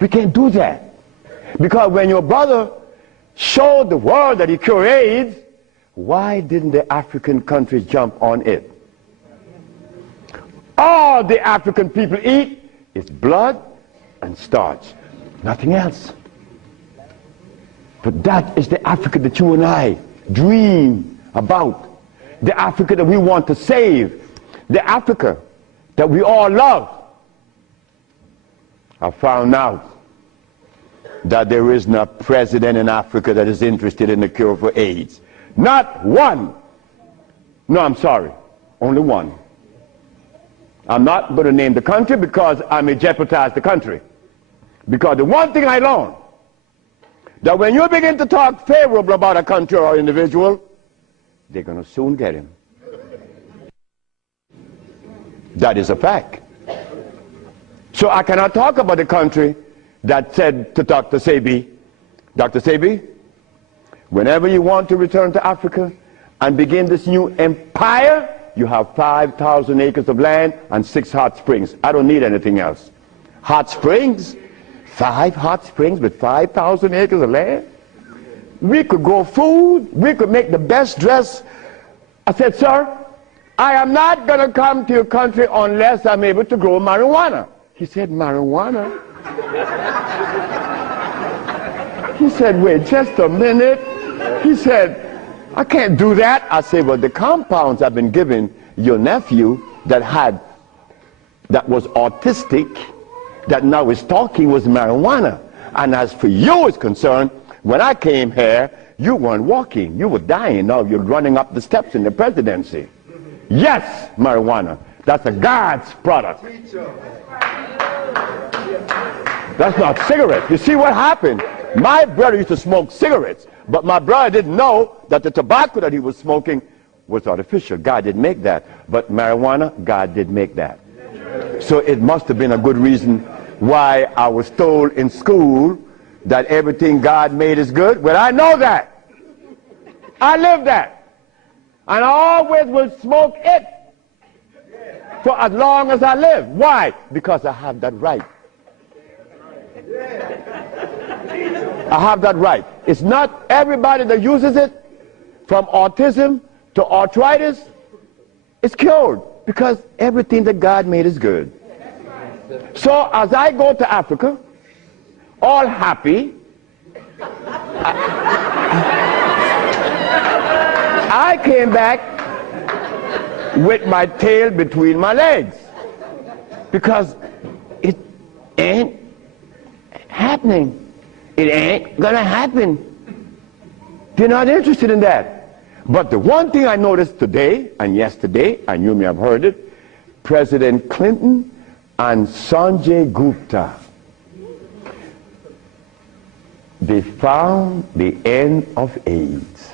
we can't do that. Because when your brother showed the world that he cured AIDS, why didn't the African countries jump on it? All the African people eat is blood and starch, nothing else. But that is the Africa that you and I dream about. The Africa that we want to save. The Africa that we all love. I found out that there isn't a president in Africa that is interested in the cure for AIDS. Not one. No, I'm sorry. Only one. I'm not going to name the country because I may jeopardize the country. Because the one thing I learned, that when you begin to talk favorable about a country or individual, they're going to soon get him. That is a fact. So I cannot talk about the country that said to Dr. Sebi, Dr. Sebi, whenever you want to return to Africa and begin this new empire, you have 5,000 acres of land and 6 hot springs. I don't need anything else. Hot springs? 5 hot springs with 5,000 acres of land? We could grow food. We could make the best dress. I said, sir, I am not going to come to your country unless I'm able to grow marijuana. He said, marijuana? He said, wait just a minute. He said, I can't do that. I said, well, the compounds I've been giving your nephew that was autistic, that now is talking, was marijuana. And as for you is concerned, when I came here, you weren't walking. You were dying. Now you're running up the steps in the presidency. Yes, marijuana. That's a God's product. That's not cigarettes. You see what happened? My brother used to smoke cigarettes, but my brother didn't know that the tobacco that he was smoking was artificial. God didn't make that. But marijuana, God did make that. So it must have been a good reason why I was told in school that everything God made is good. Well, I know that. I live that. And I always will smoke it for as long as I live. Why? Because I have that right. I have that right. It's not everybody that uses it, from autism to arthritis, is cured, because everything that God made is good. So as I go to Africa, all happy, I came back with my tail between my legs, because it ain't happening. It ain't gonna happen. They're not interested in that. But the one thing I noticed today and yesterday, and you may have heard it, President Clinton and Sanjay Gupta, they found the end of AIDS.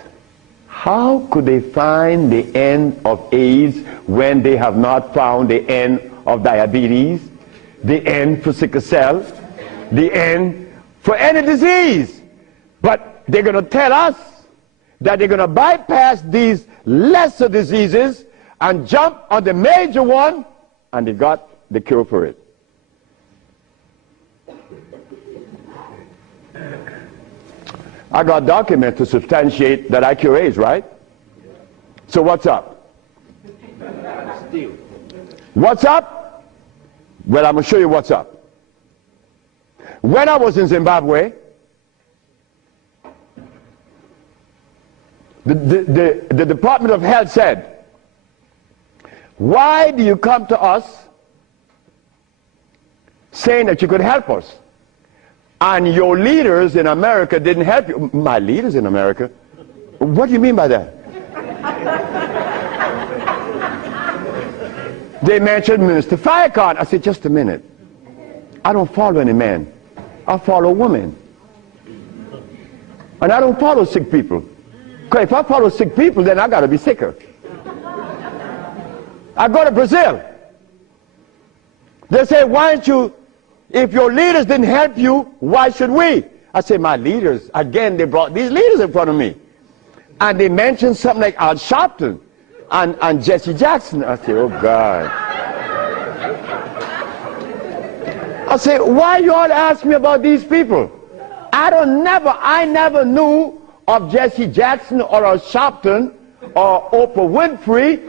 How could they find the end of AIDS when they have not found the end of diabetes, the end for sickle cell, the end for any disease? But they're going to tell us that they're going to bypass these lesser diseases and jump on the major one, and they got the cure for it. I got documents to substantiate that I cure AIDS, right? So what's up? What's up? Well, I'm going to show you what's up. When I was in Zimbabwe, the Department of Health said, why do you come to us saying that you could help us? And your leaders in America didn't help you. My leaders in America? What do you mean by that? They mentioned Minister Farrakhan. I said, just a minute. I don't follow any man. I follow women. And I don't follow sick people. Because if I follow sick people, then I got to be sicker. I go to Brazil. They say, why don't you, if your leaders didn't help you, why should we? I say, my leaders, again, they brought these leaders in front of me. And they mentioned something like Al Sharpton and Jesse Jackson. I say, oh God. I say, why you all ask me about these people? I never knew of Jesse Jackson or Al Sharpton or Oprah Winfrey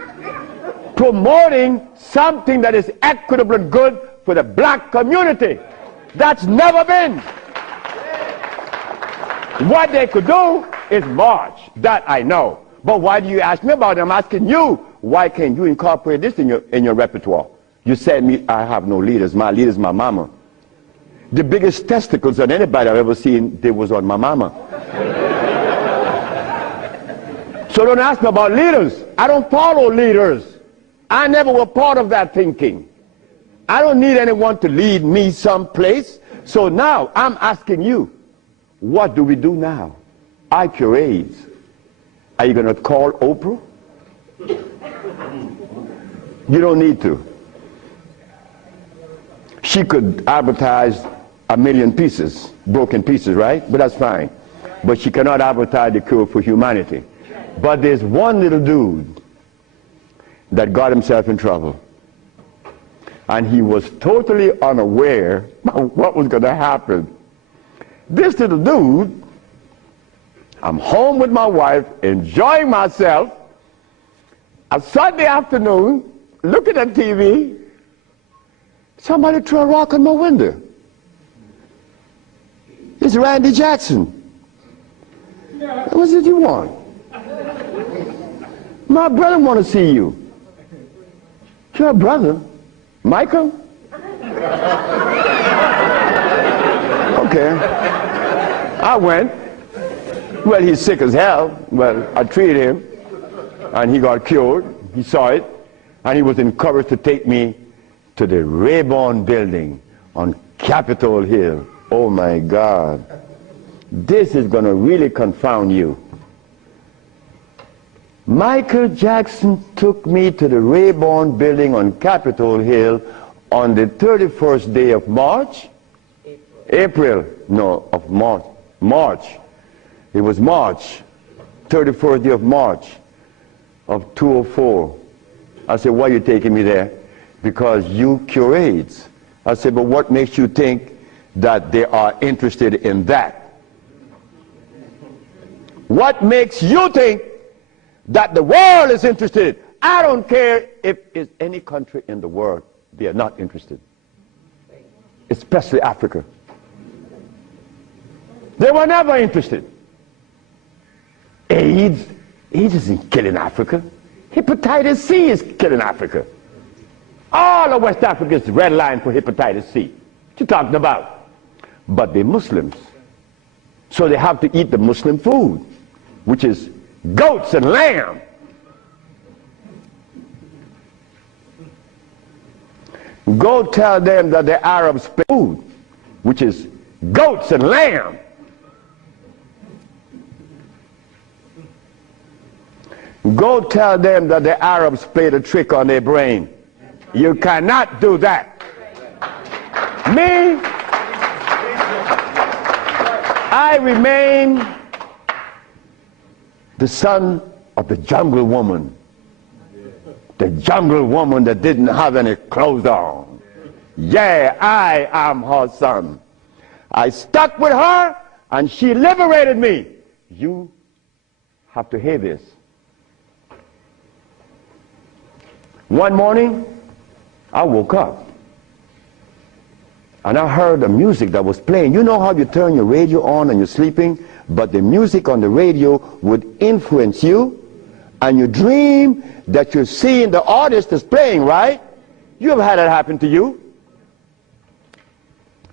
promoting something that is equitable and good for the black community. That's never been. What they could do is march. That I know. But why do you ask me about it? I'm asking you, why can't you incorporate this in your repertoire? You said me, I have no leaders. My leader's my mama. The biggest testicles that anybody I've ever seen, they was on my mama. So don't ask me about leaders. I don't follow leaders. I never was part of that thinking. I don't need anyone to lead me someplace. So now I'm asking you, what do we do now? I cure AIDS. Are you going to call Oprah? You don't need to. She could advertise 1 million pieces, broken pieces, right? But that's fine. But she cannot advertise the cure for humanity. But there's one little dude that got himself in trouble. And he was totally unaware of what was going to happen. This little dude, I'm home with my wife, enjoying myself, a Sunday afternoon, looking at TV, somebody threw a rock on my window. It's Randy Jackson. What did you want? My brother want to see you. Your brother? Michael? Okay. I went. Well, he's sick as hell. Well, I treated him, and he got cured. He saw it, and he was encouraged to take me to the Rayburn building on Capitol Hill. Oh my God. This is going to really confound you. Michael Jackson took me to the Rayburn building on Capitol Hill on the 31st day of March? April. No, of March. March. It was March. 31st day of March of 2004. I said, why are you taking me there? Because you cure AIDS. I said, but what makes you think that they are interested in that? What makes you think that the world is interested? I don't care if it's any country in the world, they are not interested. Especially Africa. They were never interested. AIDS isn't killing Africa. Hepatitis C is killing Africa. All of West Africa is red line for hepatitis C. What you talking about? But they're Muslims. So they have to eat the Muslim food, which is goats and lamb. Go tell them that the Arabs pay food, which is goats and lamb. Go tell them that the Arabs played a trick on their brain. You cannot do that. Me, I remain the son of the jungle woman. The jungle woman that didn't have any clothes on. Yeah, I am her son. I stuck with her and she liberated me. You have to hear this. One morning, I woke up and I heard the music that was playing. You know how you turn your radio on and you're sleeping, but the music on the radio would influence you, and you dream that you're seeing the artist that's playing, right? You ever had that happen to you?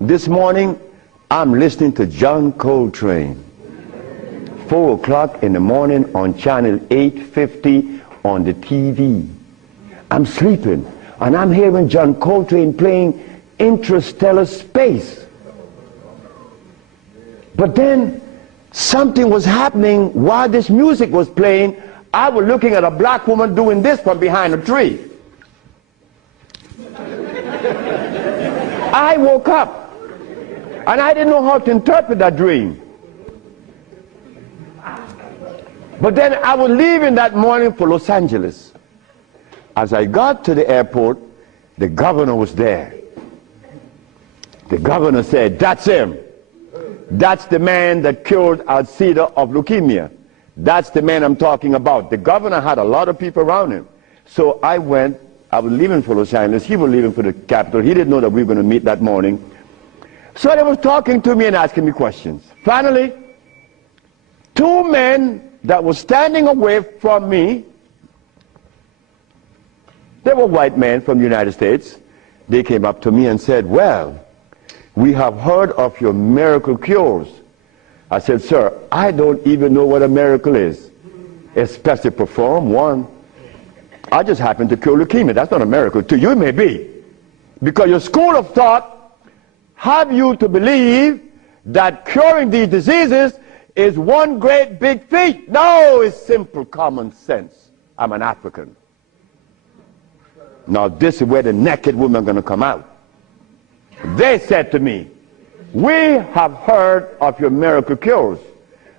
This morning, I'm listening to John Coltrane. 4 o'clock in the morning on channel 850 on the TV. I'm sleeping, and I'm hearing John Coltrane playing Interstellar Space. But then something was happening while this music was playing. I was looking at a black woman doing this from behind a tree. I woke up, and I didn't know how to interpret that dream. But then I was leaving that morning for Los Angeles. As I got to the airport, the governor was there. The governor said, "That's him. That's the man that cured Alcida of leukemia. That's the man I'm talking about." The governor had a lot of people around him. So I went. I was leaving for Los Angeles. He was leaving for the capital. He didn't know that we were going to meet that morning. So they was talking to me and asking me questions. Finally, 2 men that were standing away from me, they were white men from the United States. They came up to me and said, "Well, we have heard of your miracle cures." I said, "Sir, I don't even know what a miracle is, especially perform one. I just happen to cure leukemia. That's not a miracle. To you it may be. Because your school of thought have you to believe that curing these diseases is one great big feat. No, it's simple common sense. I'm an African. Now this is where the naked women are going to come out. They said to me, "We have heard of your miracle cures,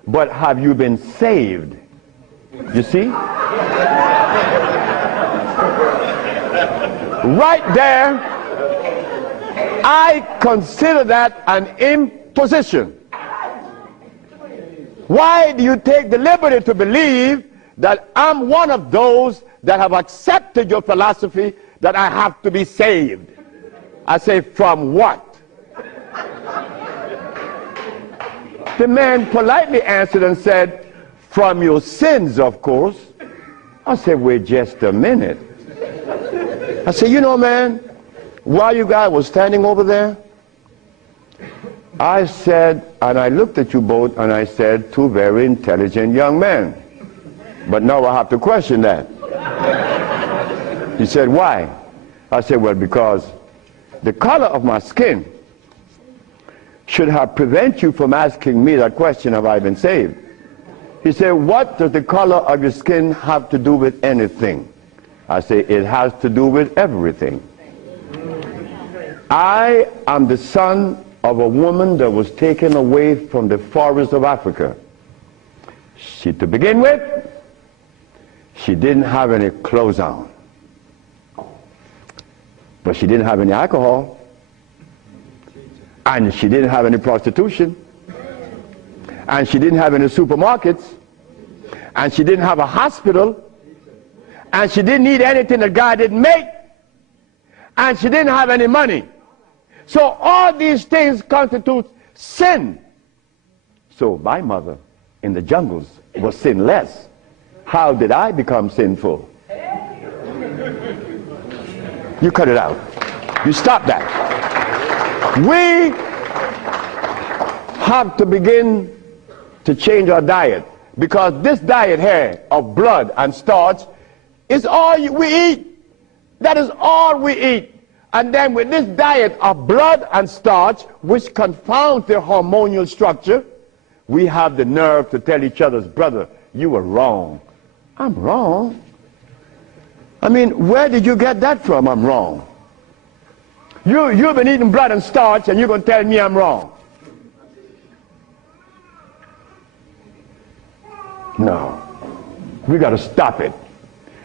but have you been saved?" You see? Right there, I consider that an imposition. Why do you take the liberty to believe that I'm one of those that have accepted your philosophy that I have to be saved? I say, from what? The man politely answered and said, "From your sins, of course." I said, "Wait just a minute." I said, "You know, man, while you guys were standing over there, I said," and I looked at you both, and I said, "Two very intelligent young men. But now I have to question that." He said, "Why?" I said, "Well, because the color of my skin should have prevented you from asking me that question, have I been saved?" He said, "What does the color of your skin have to do with anything?" I say, "It has to do with everything. I am the son of a woman that was taken away from the forest of Africa. To begin with, she didn't have any clothes on. But she didn't have any alcohol. And she didn't have any prostitution. And she didn't have any supermarkets. And she didn't have a hospital. And she didn't need anything that God didn't make. And she didn't have any money. So all these things constitute sin. So my mother in the jungles was sinless. How did I become sinful?" You cut it out. You stop that. We have to begin to change our diet, because this diet here of blood and starch is all we eat. That is all we eat. And then with this diet of blood and starch, which confounds the hormonal structure, we have the nerve to tell each other, brother, you were wrong. I'm wrong? I mean, where did you get that from, I'm wrong? You've been eating blood and starch, and you're going to tell me I'm wrong. No. We got to stop it.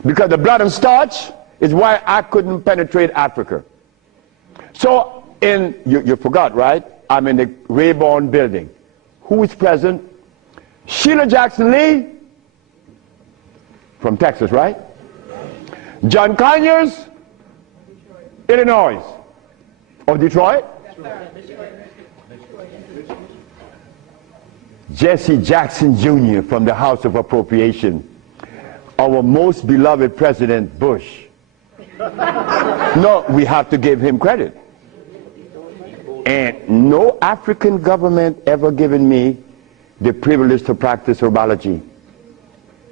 Because the blood and starch is why I couldn't penetrate Africa. So, you forgot, right? I'm in the Rayborn building. Who is present? Sheila Jackson Lee from Texas, right? John Conyers, Illinois. Or Detroit? Jesse Jackson Jr. from the House of Appropriation. Our most beloved President Bush. No, we have to give him credit. And no African government ever given me the privilege to practice herbology.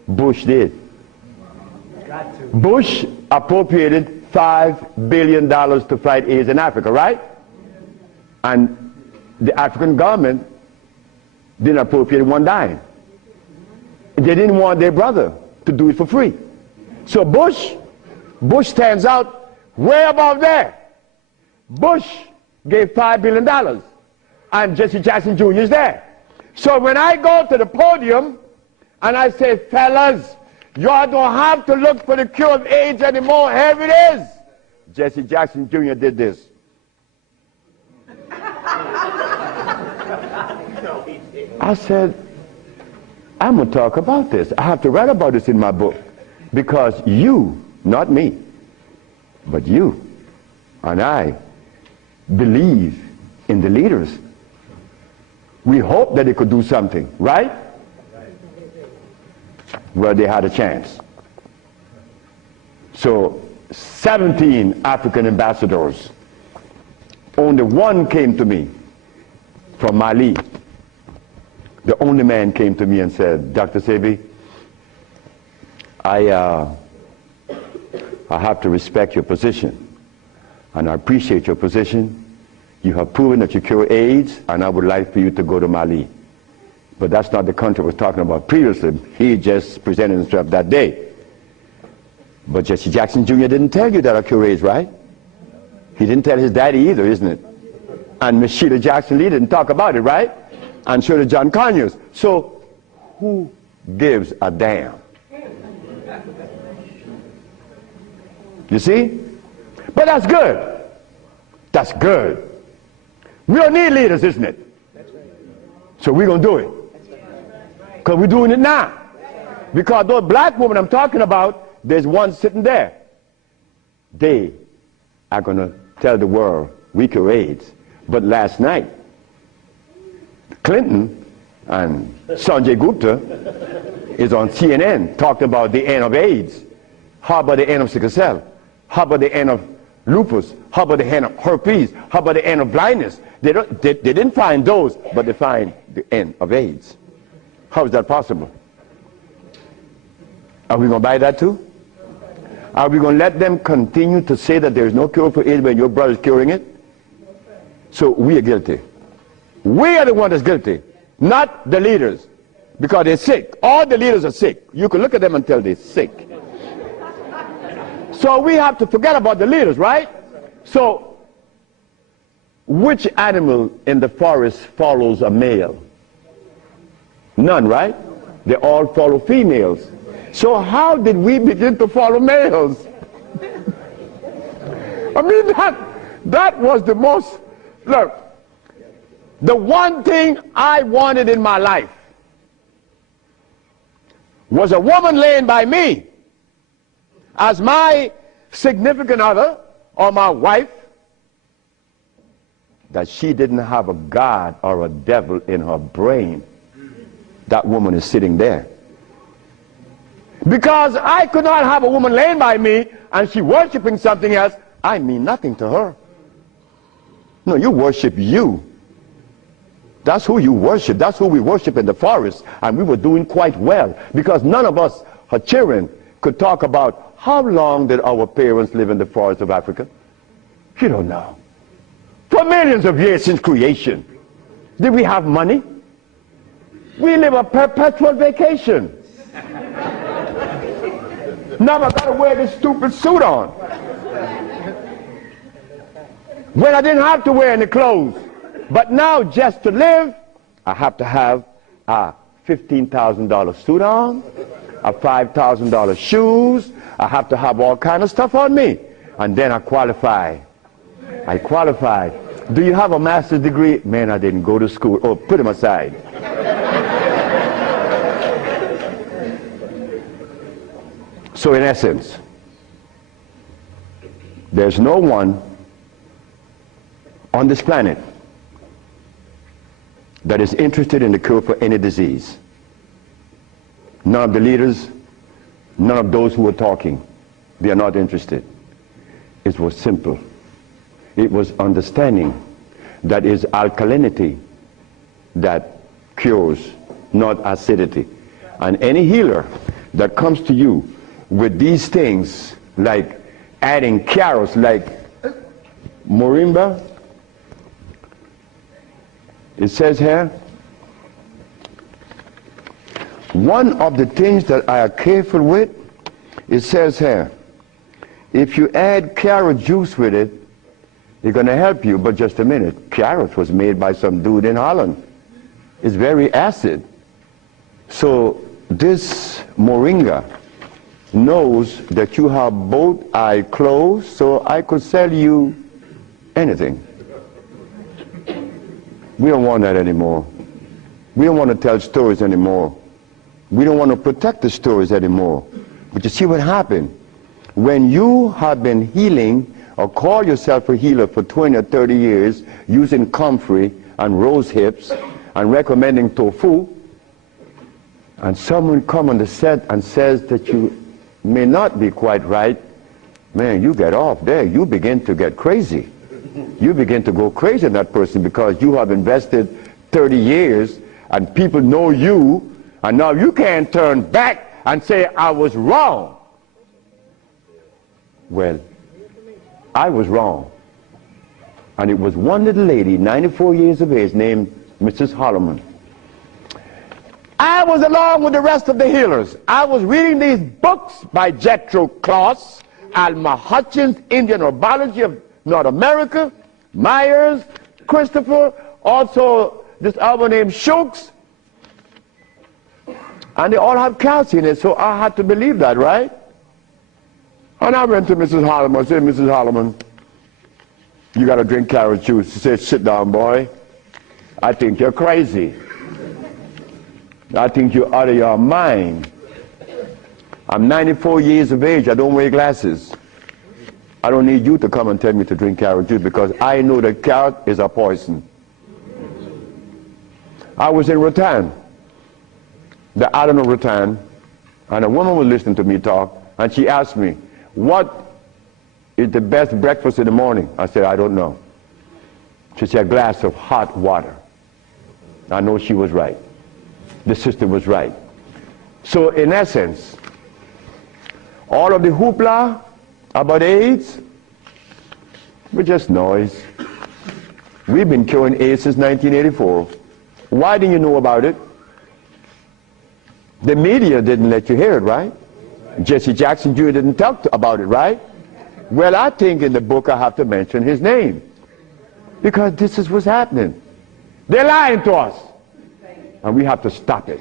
Bush did. Bush appropriated $5 billion to fight AIDS in Africa, right? And the African government didn't appropriate one dime. They didn't want their brother to do it for free. So Bush stands out way above there. Bush gave $5 billion, and Jesse Jackson Jr. is there. So when I go to the podium and I say, fellas, y'all don't have to look for the cure of AIDS anymore. Here it is. Jesse Jackson Jr. did this. I said, I'm going to talk about this. I have to write about this in my book. Because you, not me, but you and I believe in the leaders. We hope that they could do something, right? Well, they had a chance. So 17 African ambassadors. Only one came to me from Mali. The only man came to me and said, Dr. Sebi, I have to respect your position, and I appreciate your position. You have proven that you cure AIDS, and I would like for you to go to Mali. But that's not the country I was talking about previously. He just presented himself that day. But Jesse Jackson Jr. didn't tell you that I cure AIDS, right? He didn't tell his daddy either, isn't it? And Miss Sheila Jackson Lee didn't talk about it, right? And so did John Conyers. So who gives a damn? You see? But that's good. That's good. We don't need leaders, isn't it? So we're going to do it. Because we're doing it now. Because those black women I'm talking about, there's one sitting there. They are going to tell the world we cure AIDS. But last night, Clinton and Sanjay Gupta is on CNN talking about the end of AIDS. How about the end of sickle cell? How about the end of lupus? How about the end of herpes? How about the end of blindness? They didn't find those, but they find the end of AIDS. How is that possible? Are we going to buy that too? Are we going to let them continue to say that there is no cure for AIDS when your brother is curing it? So we are guilty. We are the one that's guilty, not the leaders, because they're sick. All the leaders are sick. You can look at them and tell they're sick. So we have to forget about the leaders, right? So which animal in the forest follows a male? None, right? They all follow females. So how did we begin to follow males? I mean, that was the most, look, the one thing I wanted in my life was a woman laying by me as my significant other or my wife, that she didn't have a God or a devil in her brain. That woman is sitting there. Because I could not have a woman laying by me and she worshiping something else. I mean nothing to her. No, you worship you. That's who you worship. That's who we worship in the forest. And we were doing quite well because none of us, her children, could talk about how long did our parents live in the forest of Africa. You don't know. For millions of years since creation. Did we have money? We live a perpetual vacation. Now I gotta wear this stupid suit on. When I didn't have to wear any clothes. But now just to live, I have to have a $15,000 suit on, a $5,000 shoes. I have to have all kind of stuff on me. And then I qualify. I qualified. Do you have a master's degree? Man, I didn't go to school. Oh, put him aside. So in essence, there's no one on this planet that is interested in the cure for any disease. None of the leaders, none of those who are talking, they are not interested. It was simple. It was understanding that is alkalinity that cures, not acidity. And any healer that comes to you with these things, like adding carrots, like moringa, it says here, one of the things that I are careful with, it says here, if you add carrot juice with it, it's going to help you. But just a minute, carrot was made by some dude in Holland. It's very acid. So this moringa knows that you have both eyes closed, so I could sell you anything. We don't want that anymore. We don't want to tell stories anymore. We don't want to protect the stories anymore. But you see what happened? When you have been healing or call yourself a healer for 20 or 30 years using comfrey and rose hips and recommending tofu, and someone comes on the set and says that you may not be quite right, man, you get off there. You begin to get crazy. You begin to go crazy in that person because you have invested 30 years and people know you, and now you can't turn back and say, I was wrong. Well, I was wrong. And it was one little lady, 94 years of age, named Mrs. Holloman. I was along with the rest of the healers. I was reading these books by Jethro Kloss, Alma Hutchins, Indian Herbology of North America, Myers, Christopher, also this other named Shooks. And they all have calcium in it, so I had to believe that, right? And I went to Mrs. Holloman. I said, Mrs. Holloman, you got to drink carrot juice. She said, sit down, boy. I think you're crazy. I think you're out of your mind. I'm 94 years of age. I don't wear glasses. I don't need you to come and tell me to drink carrot juice because I know that carrot is a poison. I was in Rattan, the island of Rattan, and a woman was listening to me talk, and she asked me, what is the best breakfast in the morning? I said, I don't know. She said, a glass of hot water. I know she was right. The sister was right. So in essence, all of the hoopla about AIDS was just noise. We've been curing AIDS since 1984. Why didn't you know about it? The media didn't let you hear it, right? Jesse Jackson Jr. didn't talk about it, right? Well, I think in the book I have to mention his name because this is what's happening. They're lying to us. And we have to stop it.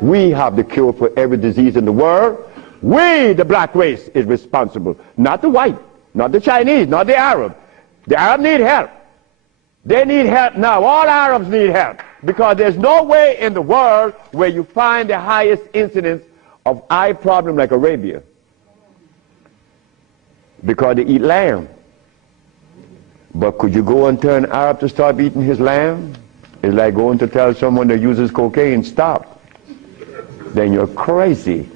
We have the cure for every disease in the world. We, the black race, is responsible. Not the white, not the Chinese, not the Arab. The Arab need help. They need help now. All Arabs need help. Because there's no way in the world where you find the highest incidence of eye problem like Arabia. Because they eat lamb. But could you go and tell an Arab to stop eating his lamb? It's like going to tell someone that uses cocaine, stop. Then you're crazy.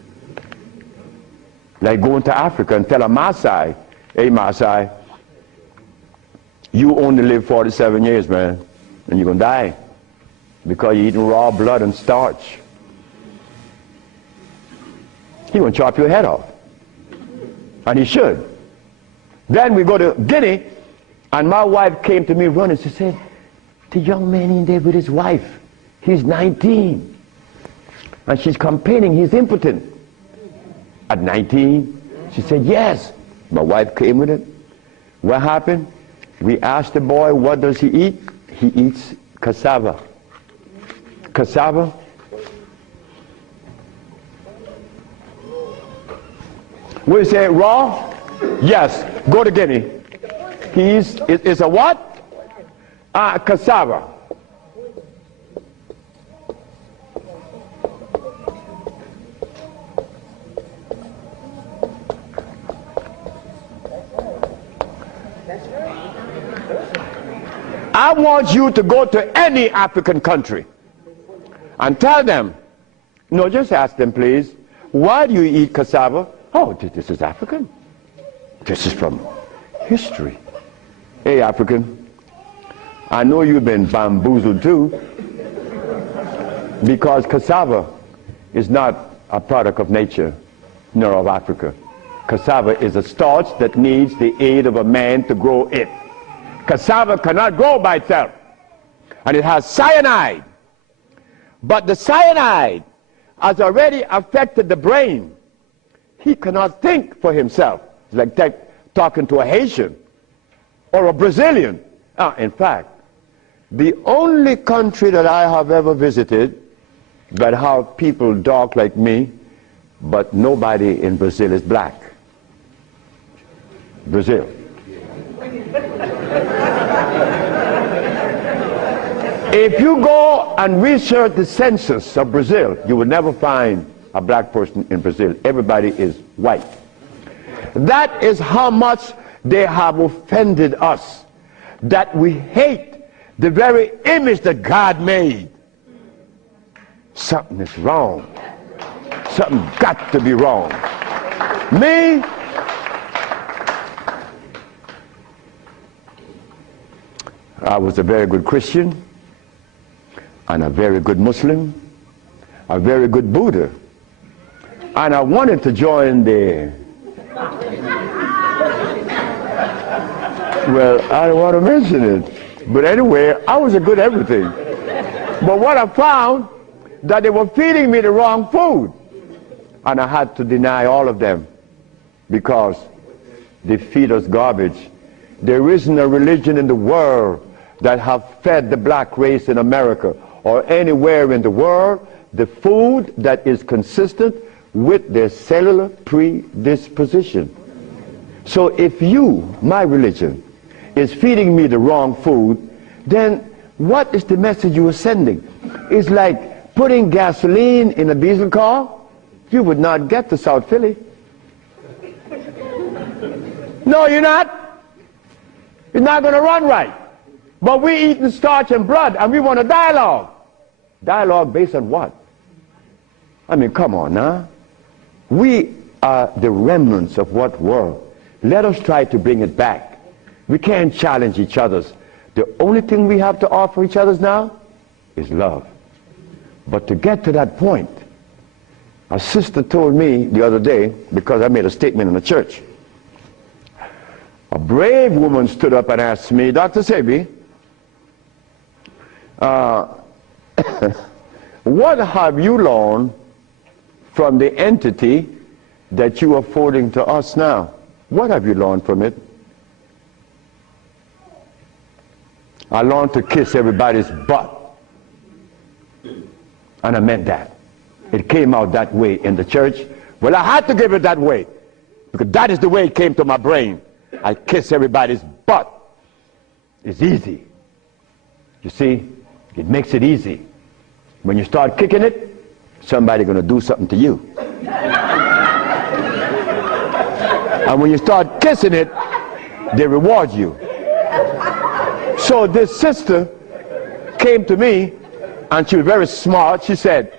Like going to Africa and tell a Maasai, hey Maasai, you only live 47 years, man, and you're going to die because you're eating raw blood and starch. He's going to chop your head off. And he should. Then we go to Guinea, and my wife came to me running. She said, the young man in there with his wife, he's 19. And she's complaining he's impotent. At 19, she said, yes. My wife came with it. What happened? We asked the boy, what does he eat? He eats cassava. Cassava? We say raw? Yes. Go to Guinea. It's a what? Cassava. I want you to go to any African country and tell them, no, just ask them, please, why do you eat cassava? Oh, this is African. This is from history. Hey, African, I know you've been bamboozled too, because cassava is not a product of nature, nor of Africa. Cassava is a starch that needs the aid of a man to grow it. Cassava cannot grow by itself, and it has cyanide. But the cyanide has already affected the brain. He cannot think for himself. It's like talking to a Haitian or a Brazilian. In fact, the only country that I have ever visited that have people dark like me, but nobody in Brazil is black. Brazil. If you go and research the census of Brazil, you will never find a black person in Brazil. Everybody is white. That is how much they have offended us, that we hate the very image that God made. Something is wrong. Something got to be wrong. Me, I was a very good Christian, and a very good Muslim, a very good Buddha. And I wanted to join the, well, I don't want to mention it, but anyway, I was a good everything. But what I found, that they were feeding me the wrong food, and I had to deny all of them because they feed us garbage. There isn't a religion in the world that have fed the black race in America or anywhere in the world the food that is consistent with their cellular predisposition. So if you, my religion, is feeding me the wrong food, then what is the message you are sending? It's like putting gasoline in a diesel car. You would not get to South Philly. No, you're not. It's not going to run right. But we eating starch and blood, and we want a dialogue. Dialogue based on what? I mean, come on now. We are the remnants of what world? Let us try to bring it back. We can't challenge each other's. The only thing we have to offer each other's now is love. But to get to that point, a sister told me the other day, because I made a statement in the church, a brave woman stood up and asked me, Dr. Sebi, what have you learned from the entity that you are forwarding to us now? What have you learned from it? I learned to kiss everybody's butt. And I meant that. It came out that way in the church. Well, I had to give it that way, because that is the way it came to my brain. I kiss everybody's butt. It's easy. You see, it makes it easy. When you start kicking it, somebody's going to do something to you. And when you start kissing it, they reward you. So this sister came to me, and she was very smart. She said,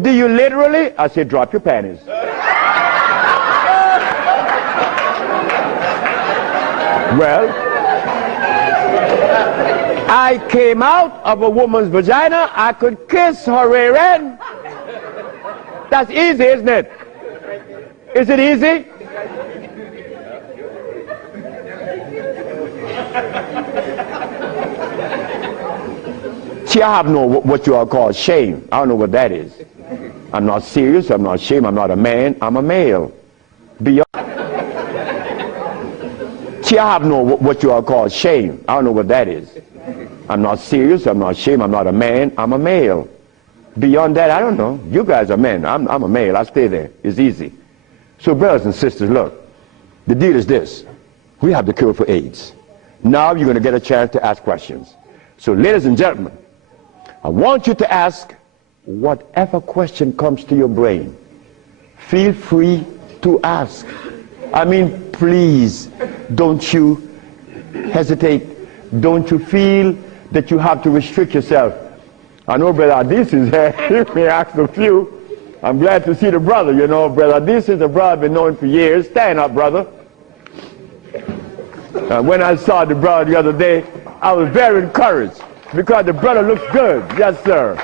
do you literally? I said, drop your panties. Well, I came out of a woman's vagina, I could kiss her rear end. That's easy, isn't it? Is it easy? See, I have no what you all call shame. I don't know what that is. I'm not serious, I'm not ashamed, I'm not a man, I'm a male. Beyond. See, I have no what you all call shame. I don't know what that is. I'm not serious, I'm not ashamed, I'm not a man, I'm a male. Beyond that, I don't know. You guys are men, I'm a male, I stay there. It's easy. So brothers and sisters, look, the deal is this. We have the cure for AIDS. Now you're going to get a chance to ask questions. So ladies and gentlemen, I want you to ask whatever question comes to your brain. Feel free to ask. I mean, please, don't you hesitate. Don't you feel that you have to restrict yourself. I know Brother Adis is here. He may ask a few. I'm glad to see the brother, you know. Brother Adis is a brother I've been knowing for years. Stand up, brother. When I saw the brother the other day, I was very encouraged because the brother looks good. Yes, sir.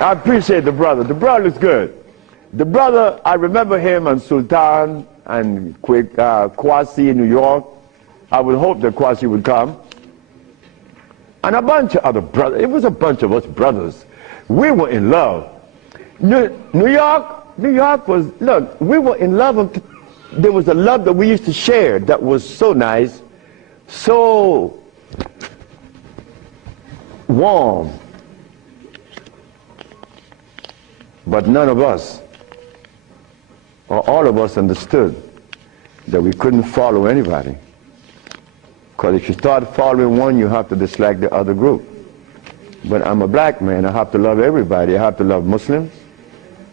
I appreciate the brother. The brother looks good. The brother, I remember him and Sultan and Kwasi in New York. I would hope that Kwasi would come. And a bunch of other brothers. It was a bunch of us brothers. We were in love. New York was, look, we were in love. There was a love that we used to share that was so nice, so warm. But none of us, or all of us, understood that we couldn't follow anybody. Because if you start following one, you have to dislike the other group. But I'm a black man, I have to love everybody. I have to love Muslims,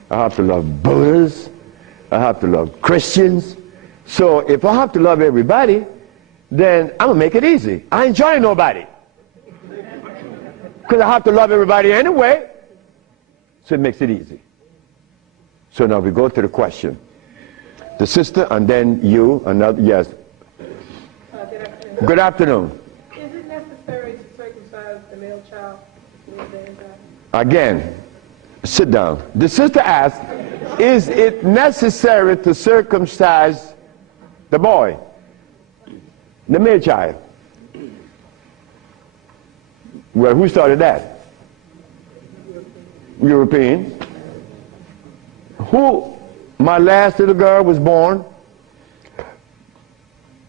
I have to love Buddhists, I have to love Christians. So if I have to love everybody, then I'm going to make it easy. I ain't joining nobody. Because I have to love everybody anyway. So it makes it easy. So now we go to the question. The sister and then you, another, yes. Good afternoon. Is it necessary to circumcise the male child? Again, sit down. The sister asked, is it necessary to circumcise the boy, the male child? Well, who started that? European. Who? My last little girl was born.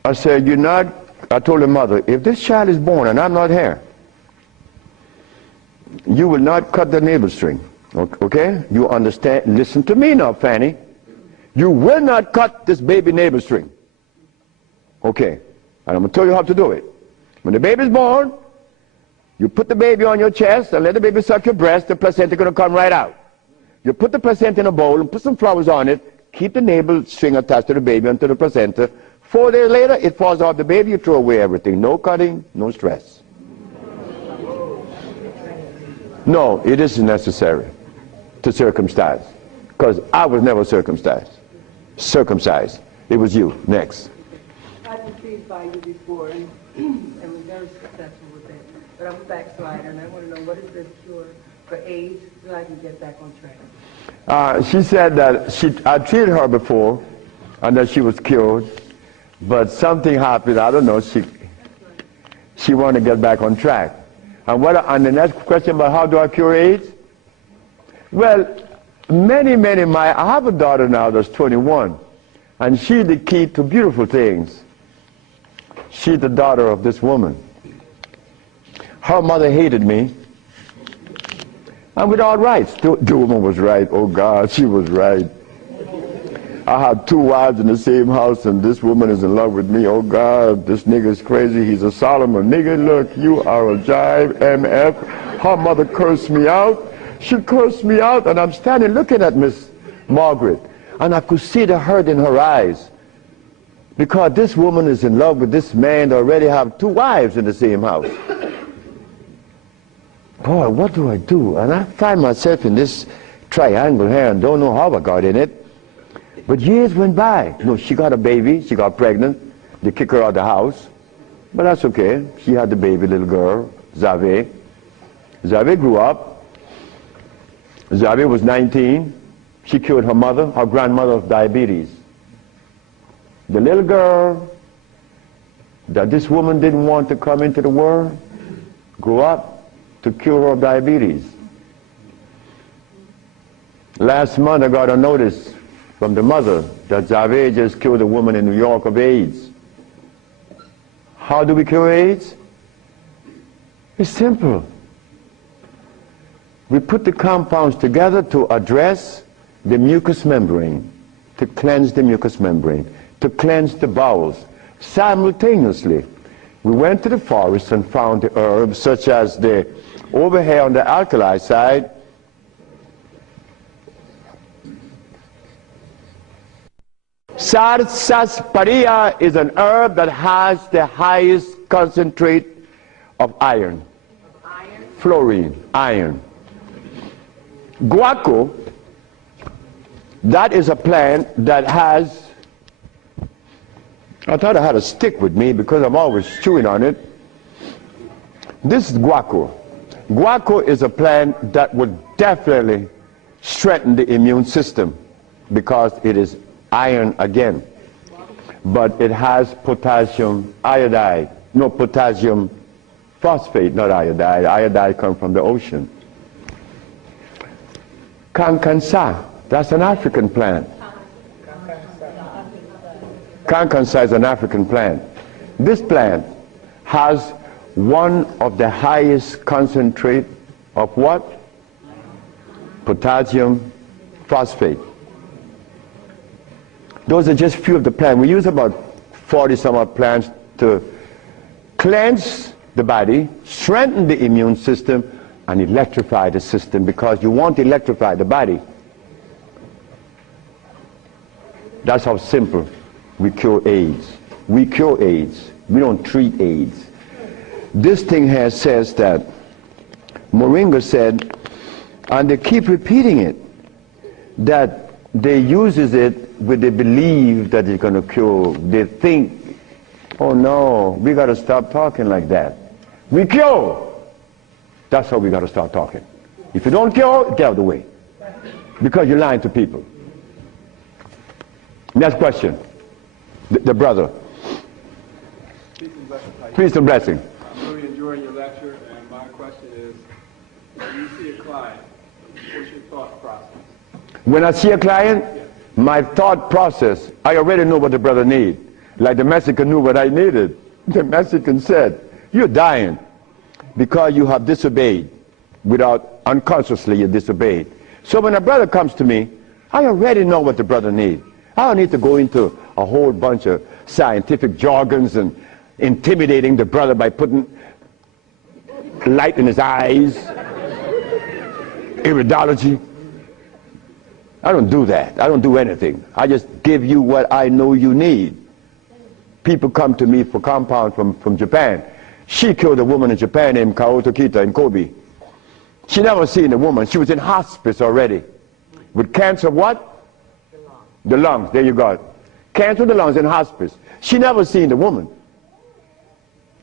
I said, you're not, I told her mother, if this child is born and I'm not here, you will not cut the navel string. Okay? You understand? Listen to me now, Fanny. You will not cut this baby navel string. Okay. And I'm going to tell you how to do it. When the baby is born, you put the baby on your chest and let the baby suck your breast. The placenta is going to come right out. You put the placenta in a bowl and put some flowers on it. Keep the navel string attached to the baby until the placenta. 4 days later, it falls off the baby. You throw away everything. No cutting, no stress. No, it isn't necessary to circumcise, because I was never circumcised. It was you. Next. I was intrigued by you before and was very successful with it. But I'm a backslider and I want to know, what is the cure for AIDS so I can get back on track? She said that I treated her before and that she was cured, but something happened. I don't know. She wanted to get back on track. And the next question about how do I cure AIDS? Well, I have a daughter now that's 21, and she's the key to beautiful things. She's the daughter of this woman. Her mother hated me, and with all rights. The woman was right. Oh God, she was right. I have 2 wives in the same house, and this woman is in love with me. Oh God, this nigga is crazy. He's a Solomon. Nigga, look, you are a jive, MF. Her mother cursed me out. She cursed me out, and I'm standing looking at Miss Margaret, and I could see the hurt in her eyes, because this woman is in love with this man that already have 2 wives in the same house. Boy, what do I do? And I find myself in this triangle here and don't know how I got in it. But years went by. No, she got a baby, she got pregnant, they kick her out of the house. But that's okay. She had the baby little girl, Zave. Zave grew up. Zave was 19. She cured her mother, her grandmother, of diabetes. The little girl that this woman didn't want to come into the world grew up to cure her of diabetes. Last month I got a notice from the mother that Zave just cured a woman in New York of AIDS. How do we cure AIDS? It's simple. We put the compounds together to address the mucous membrane, to cleanse the mucous membrane, to cleanse the bowels. Simultaneously, we went to the forest and found the herbs such as over here on the alkali side, sarsaparilla is an herb that has the highest concentrate of iron. Fluorine, iron. Guaco, that is a plant that has, I thought I had a stick with me because I'm always chewing on it. This is guaco. Guaco is a plant that would definitely strengthen the immune system because it is iron again. But it has potassium iodide, no, potassium phosphate, not iodide. Iodide comes from the ocean. Kankansa, that's an African plant. Kankansa is an African plant. This plant has one of the highest concentrate of what? Potassium phosphate. Those are just few of the plants. We use about 40 some odd plants to cleanse the body, strengthen the immune system, and electrify the system, because you want to electrify the body. That's how simple we cure AIDS. We cure AIDS. We don't treat AIDS. This thing here says that Moringa said, and they keep repeating it, that they uses it with the belief that it's going to cure. They think, oh no, we got to stop talking like that. We cure. That's how we got to start talking. If you don't cure, get out of the way. Because you're lying to people. Next question. The brother. Peace and blessing. I'm really enjoying your lecture, and my question is, when you see a client, what's your thought process? When I see a client, my thought process, I already know what the brother needs. Like the Mexican knew what I needed. The Mexican said, you're dying because you have disobeyed. Unconsciously you disobeyed. So when a brother comes to me, I already know what the brother needs. I don't need to go into a whole bunch of scientific jargons and intimidating the brother by putting light in his eyes, iridology. I don't do that. I don't do anything. I just give you what I know you need. People come to me for compounds from Japan. She killed a woman in Japan named Kaoto Kita in Kobe. She never seen the woman. She was in hospice already. With cancer what? The lungs. There you go. Cancer of the lungs in hospice. She never seen the woman.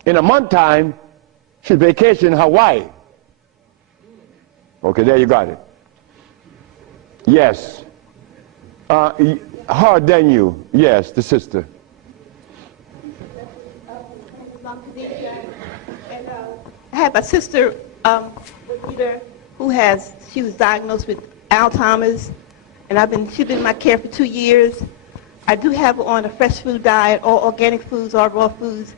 In a month time, she's vacationing in Hawaii. Okay, there you got it. Yes. Her than you. Yes, the sister. I have a sister who she was diagnosed with Alzheimer's, and she's been in my care for 2 years. I do have her on a fresh food diet, all organic foods, all raw foods,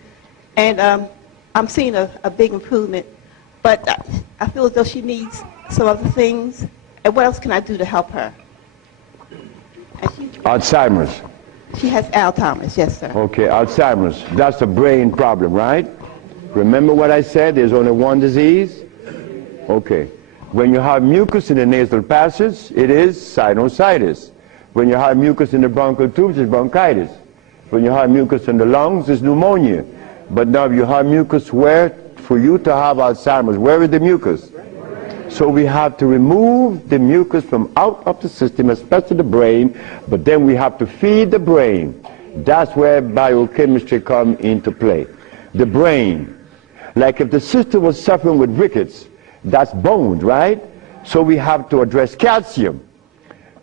and I'm seeing a big improvement. But I feel as though she needs some other things. And what else can I do to help her? Alzheimer's. She has Alzheimer's, yes, sir. Okay, Alzheimer's. That's a brain problem, right? Remember what I said? There's only one disease? Okay. When you have mucus in the nasal passage, it is sinusitis. When you have mucus in the bronchial tubes, it's bronchitis. When you have mucus in the lungs, it's pneumonia. But now you have mucus where? For you to have Alzheimer's, where is the mucus? So we have to remove the mucus from out of the system, especially the brain, but then we have to feed the brain. That's where biochemistry comes into play. the brain. Like if the sister was suffering with rickets, that's bones, right? So we have to address calcium.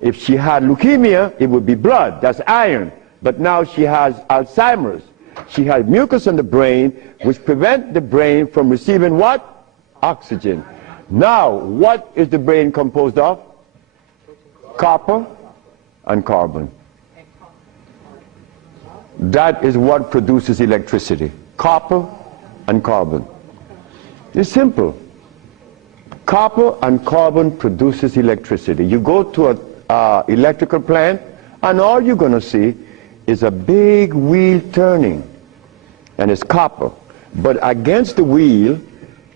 If she had leukemia, it would be blood, that's iron. But now she has Alzheimer's. She has mucus in the brain, which prevents the brain from receiving what? Oxygen. Now, what is the brain composed of? Copper and carbon. That is what produces electricity. Copper and carbon. It's simple. Copper and carbon produces electricity. You go to an electrical plant, and all you're going to see is a big wheel turning, and it's copper. But against the wheel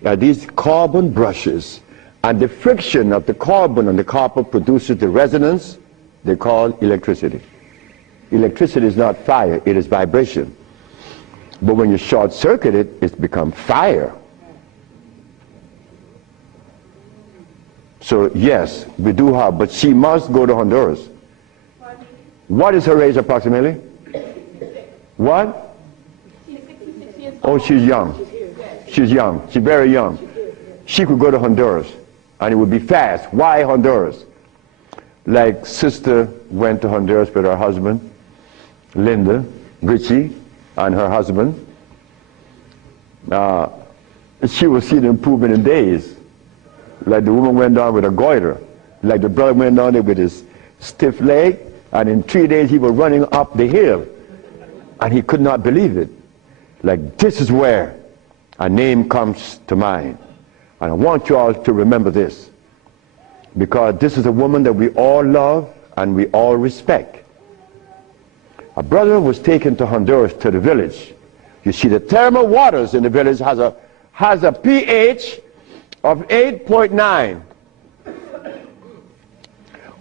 are these carbon brushes, and the friction of the carbon and the copper produces the resonance they call electricity. Electricity is not fire, it is vibration. But when you short circuit it, it's become fire. So yes, we do have, but she must go to Honduras. What is her age approximately? What? Oh, she's young. She's young. She's very young. She could go to Honduras, and it would be fast. Why Honduras? Like sister went to Honduras with her husband, Linda, Richie, and her husband. She will see the improvement in days. Like the woman went down with a goiter. Like the brother went down there with his stiff leg, and in 3 days he was running up the hill. And he could not believe it. Like, this is where a name comes to mind. And I want you all to remember this, because this is a woman that we all love and we all respect. A brother was taken to Honduras, to the village. You see, the thermal waters in the village has a pH of 8.9.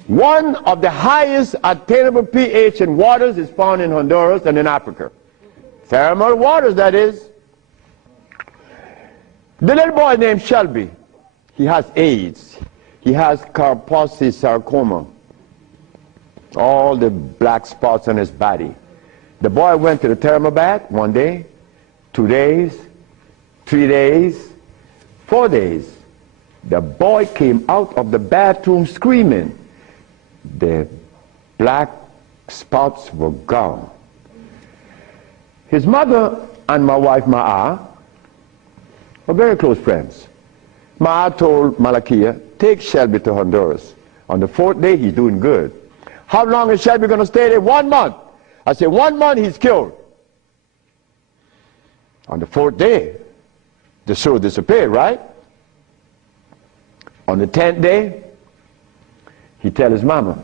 One of the highest attainable pH in waters is found in Honduras and in Africa. Thermal waters, that is. The little boy named Shelby, he has AIDS. He has Kaposi sarcoma. All the black spots on his body. The boy went to the thermal bath 1 day, 2 days, 3 days, 4 days. The boy came out of the bathroom screaming. The black spots were gone. His mother and my wife Ma'a were very close friends. Ma'a told Malakia, take Shelby to Honduras. On the 4th day, he's doing good. How long is Shelby going to stay there? 1 month. I said, 1 month, he's cured. On the 4th day, the sore disappeared, right? On the 10th day, he tell his mama,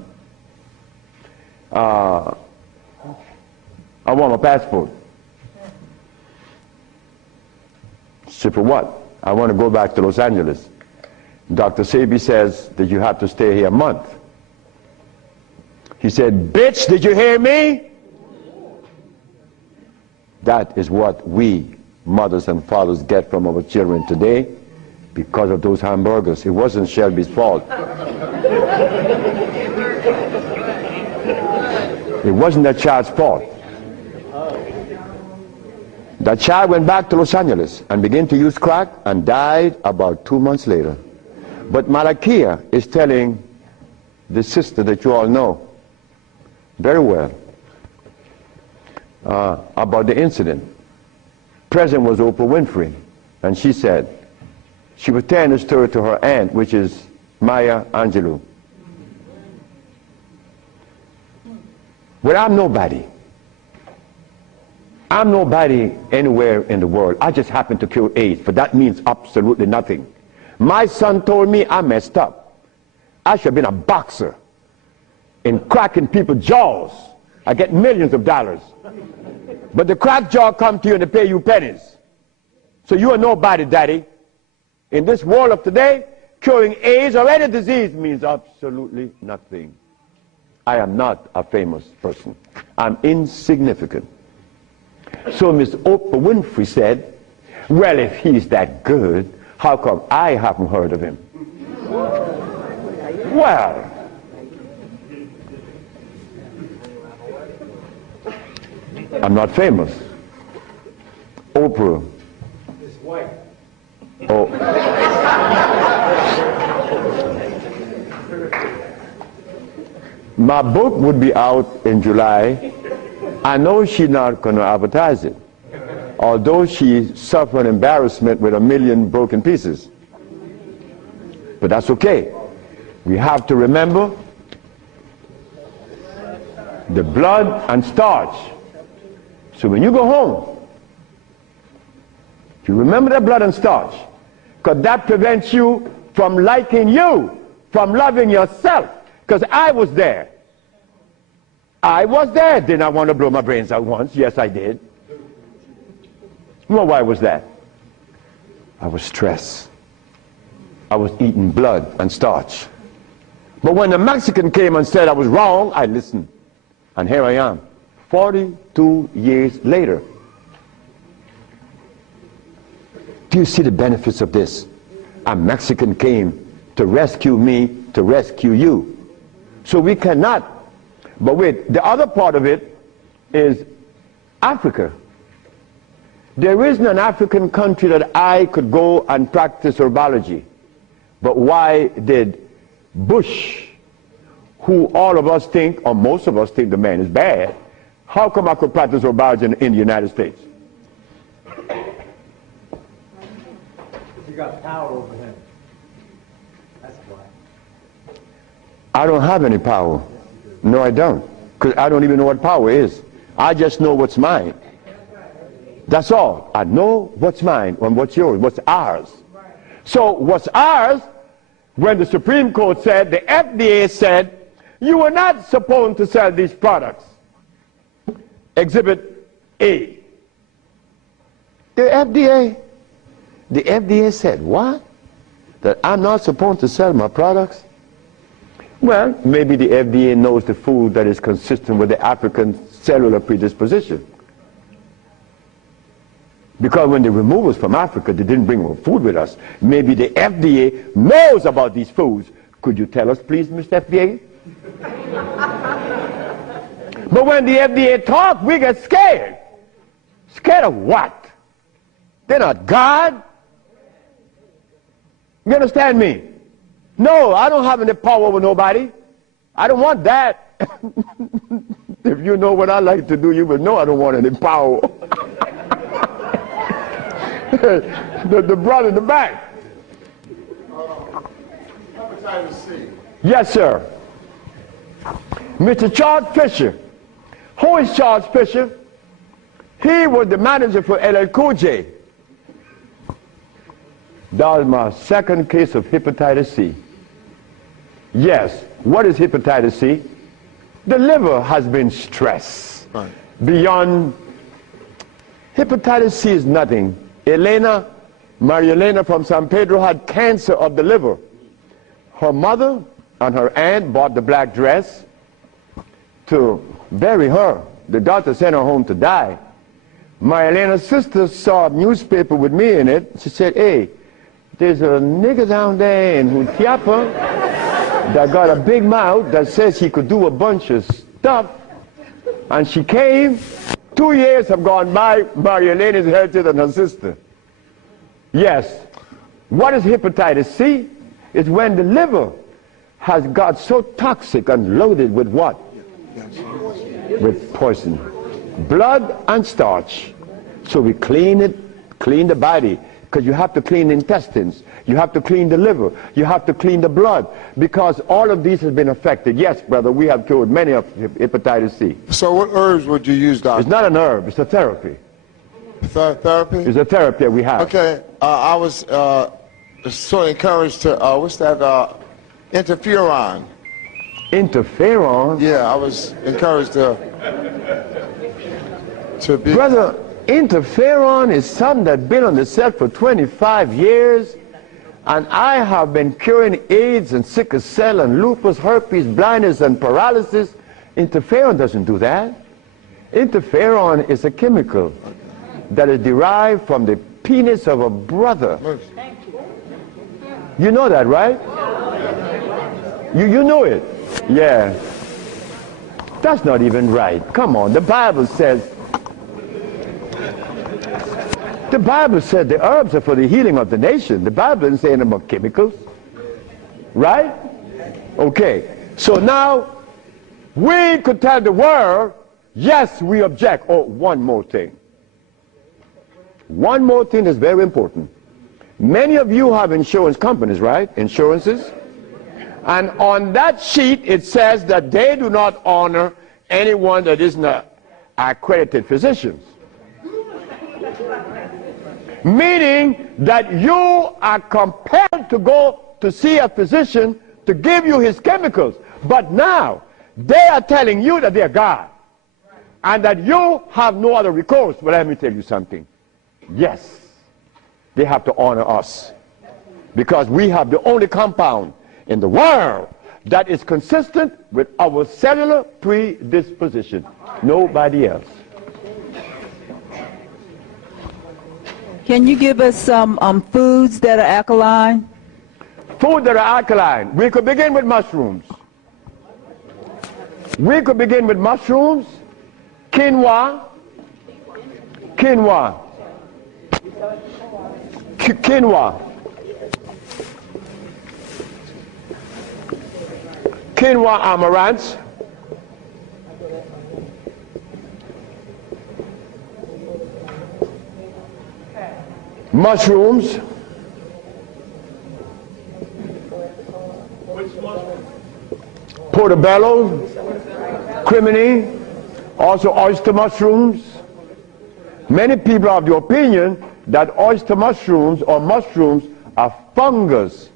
I want my passport. She said, for what? I want to go back to Los Angeles. Dr. Sebi says that you have to stay here a month. He said, bitch, did you hear me? That is what we, mothers and fathers, get from our children today because of those hamburgers. It wasn't Shelby's fault. It wasn't that child's fault. That child went back to Los Angeles and began to use crack and died about 2 months later. But Malakia is telling the sister that you all know very well about the incident. Present was Oprah Winfrey, and she said, she was telling the story to her aunt, which is Maya Angelou. Well, I'm nobody. I'm nobody anywhere in the world. I just happen to cure AIDS, but that means absolutely nothing. My son told me I messed up. I should have been a boxer in cracking people's jaws. I get millions of dollars. But the crack jaw come to you and they pay you pennies. So you are nobody, daddy. In this world of today, curing AIDS or any disease means absolutely nothing. I am not a famous person. I'm insignificant. So Miss Oprah Winfrey said, well, if he's that good, how come I haven't heard of him? Well, I'm not famous. Oprah Oprah. It's white. Oh. My book would be out in July. I know she's not going to advertise it, although she suffered embarrassment with 1 million broken pieces. But that's okay. We have to remember the blood and starch. So when you go home, you remember the blood and starch, because that prevents you from liking you, from loving yourself. Because I was there. I was there. Did I want to blow my brains out once? Yes, I did. Well, why was that? I was stressed. I was eating blood and starch. But when the Mexican came and said I was wrong, I listened. And here I am, 42 years later. Do you see the benefits of this? A Mexican came to rescue me, to rescue you. So we cannot. But wait, the other part of it is Africa. There isn't an African country that I could go and practice herbology. But why did Bush, who all of us think, or most of us think the man is bad, how come I could practice herbology in the United States? You got power over him. That's why. I don't have any power. No, I don't. Because I don't even know what power is. I just know what's mine. That's all. I know what's mine and what's yours, what's ours. So what's ours, when the Supreme Court said, the FDA said, you are not supposed to sell these products. Exhibit A. The FDA said, what? That I'm not supposed to sell my products? Well, maybe the FDA knows the food that is consistent with the African cellular predisposition. Because when they removed us from Africa, they didn't bring food with us. Maybe the FDA knows about these foods. Could you tell us, please, Mr. FDA? But when the FDA talks, we get scared. Scared of what? They're not God. You understand me? No, I don't have any power over nobody. I don't want that. If you know what I like to do, you would know I don't want any power. the brother in the back. Hepatitis C. Yes, sir. Mr. Charles Fisher. Who is Charles Fisher? He was the manager for LL Cool J. That was my second case of hepatitis C. Yes. What is hepatitis C? The liver has been stressed. Right. Beyond. Hepatitis C is nothing. Maria Elena from San Pedro had cancer of the liver. Her mother and her aunt bought the black dress to bury her. The doctor sent her home to die. Maria Elena's sister saw a newspaper with me in it. She said, hey, there's a nigger down there in Jutiapa that got a big mouth that says he could do a bunch of stuff. And she came. 2 years have gone by. Maria Elena is healthier than her sister. Yes. What is hepatitis C? It's when the liver has got so toxic and loaded with what? With poison. Blood and starch. So we clean it, clean the body. Because you have to clean the intestines, you have to clean the liver, you have to clean the blood, because all of these have been affected. Yes, brother, we have cured many of hepatitis C. So what herbs would you use, doctor? It's not an herb, it's a therapy. Therapy? It's a therapy that we have. Okay, I was sort of encouraged to, what's that, interferon. Interferon? Yeah, I was encouraged to be... Brother, interferon is something that's been on the set for 25 years, and I have been curing AIDS and sickle cell and lupus, herpes, blindness, and paralysis. Interferon doesn't do that. Interferon is a chemical that is derived from the penis of a brother. You know that, right? You know it. Yeah. That's not even right. Come on, the Bible says the Bible said the herbs are for the healing of the nation. The Bible isn't saying about chemicals. Right? Okay. So now, we could tell the world, yes, we object. Oh, one more thing. One more thing is very important. Many of you have insurance companies, right? Insurances. And on that sheet, it says that they do not honor anyone that isn't an accredited physician. Meaning that you are compelled to go to see a physician to give you his chemicals. But now, they are telling you that they're God. And that you have no other recourse. Well, let me tell you something. Yes, they have to honor us. Because we have the only compound in the world that is consistent with our cellular predisposition. Nobody else. Can you give us some foods that are alkaline? Food that are alkaline. We could begin with mushrooms. We could begin with mushrooms, quinoa, quinoa, quinoa, quinoa amaranth, mushrooms, portobello, crimini, also oyster mushrooms. Many people are of the opinion that oyster mushrooms or mushrooms are fungus.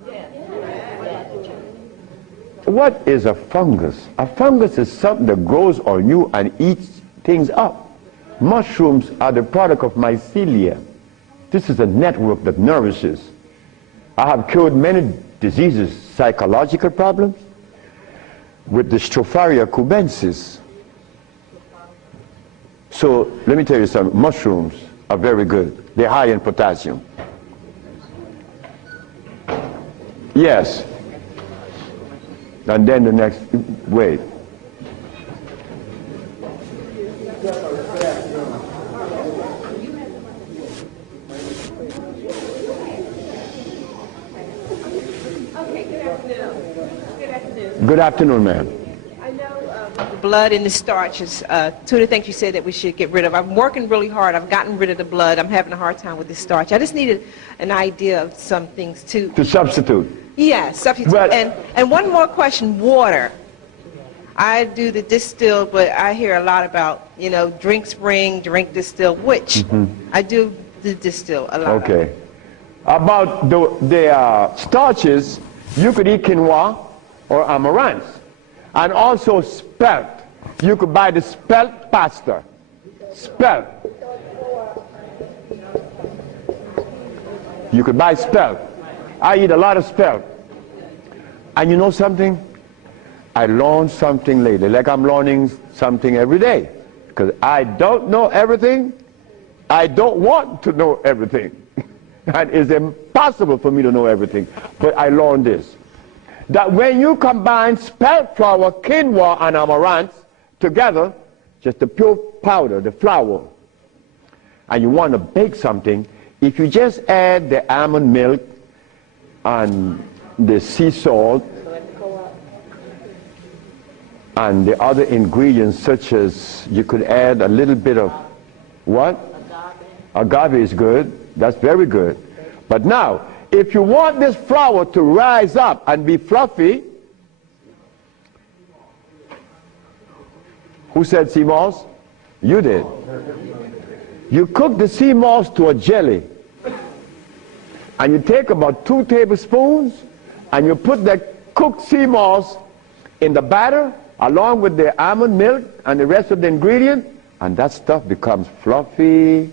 What is a fungus? A fungus is something that grows on you and eats things up. Mushrooms are the product of mycelia. This is a network that nourishes. I have cured many diseases, psychological problems, with the Stropharia cubensis. So let me tell you something. Mushrooms are very good. They're high in potassium. Yes. And then the next, wait. Good afternoon, ma'am. I know The blood and the starches, two of the things you said that we should get rid of. I'm working really hard. I've gotten rid of the blood. I'm having a hard time with the starch. I just needed an idea of some things too. To substitute. Yeah, substitute. Well, and one more question, water. I do the distilled, but I hear a lot about, you know, drink spring, drink distilled, which I do the distill a lot. Okay. About the starches, you could eat quinoa or amaranth. And also spelt. You could buy the spelt pasta. Spelt. You could buy spelt. I eat a lot of spelt. And you know something? I learned something lately, like I'm learning something every day. Because I don't know everything. I don't want to know everything. And it's impossible for me to know everything. But I learned this. That when you combine spelt flour, quinoa, and amaranth together, just the pure powder, the flour, and you want to bake something, if you just add the almond milk and the sea salt and the other ingredients, such as you could add a little bit of what? Agave is good. That's very good. But now, if you want this flour to rise up and be fluffy, who said sea moss? You did. You cook the sea moss to a jelly, and you take about 2 tablespoons, and you put the cooked sea moss in the batter, along with the almond milk and the rest of the ingredient, and that stuff becomes fluffy.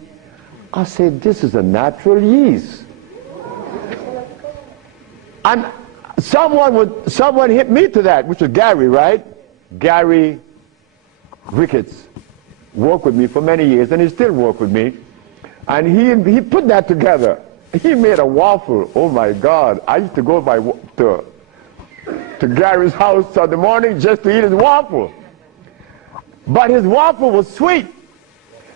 I said, this is a natural yeast. And someone hit me to that, which was Gary, right? Gary Ricketts worked with me for many years, and he still works with me. And he put that together. He made a waffle. Oh my God! I used to go to Gary's house in the morning just to eat his waffle. But his waffle was sweet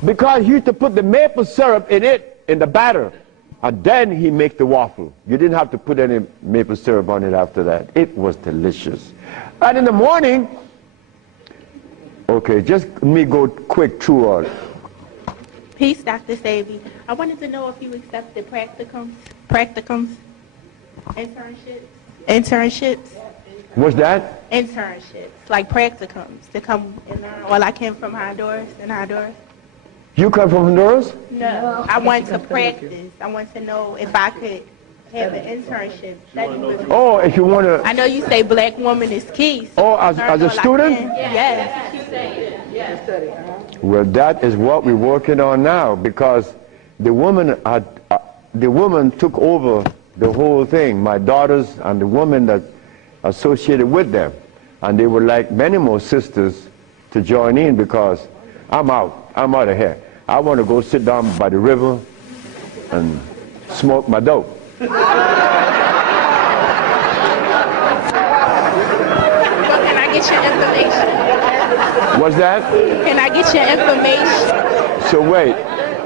because he used to put the maple syrup in it in the batter. And then he make the waffle. You didn't have to put any maple syrup on it after that. It was delicious. And in the morning, okay, just let me go quick through all. Peace, Dr. Sebi. I wanted to know if you accepted practicums, internships. What's that? Internships, like practicums, to come and learn. Well, I came from Honduras, You come from Honduras? No, I want to practice. I want to know if I could have an internship. Study with me. Oh, if you want to. I know you say black woman is key. So Oh, as a student? Yes. Well, that is what we're working on now, because the woman took over the whole thing. My daughters and the women that associated with them, and they would like many more sisters to join in, because I'm out of here. I want to go sit down by the river and smoke my dope. Well, can I get your information? What's that? Can I get your information? So wait,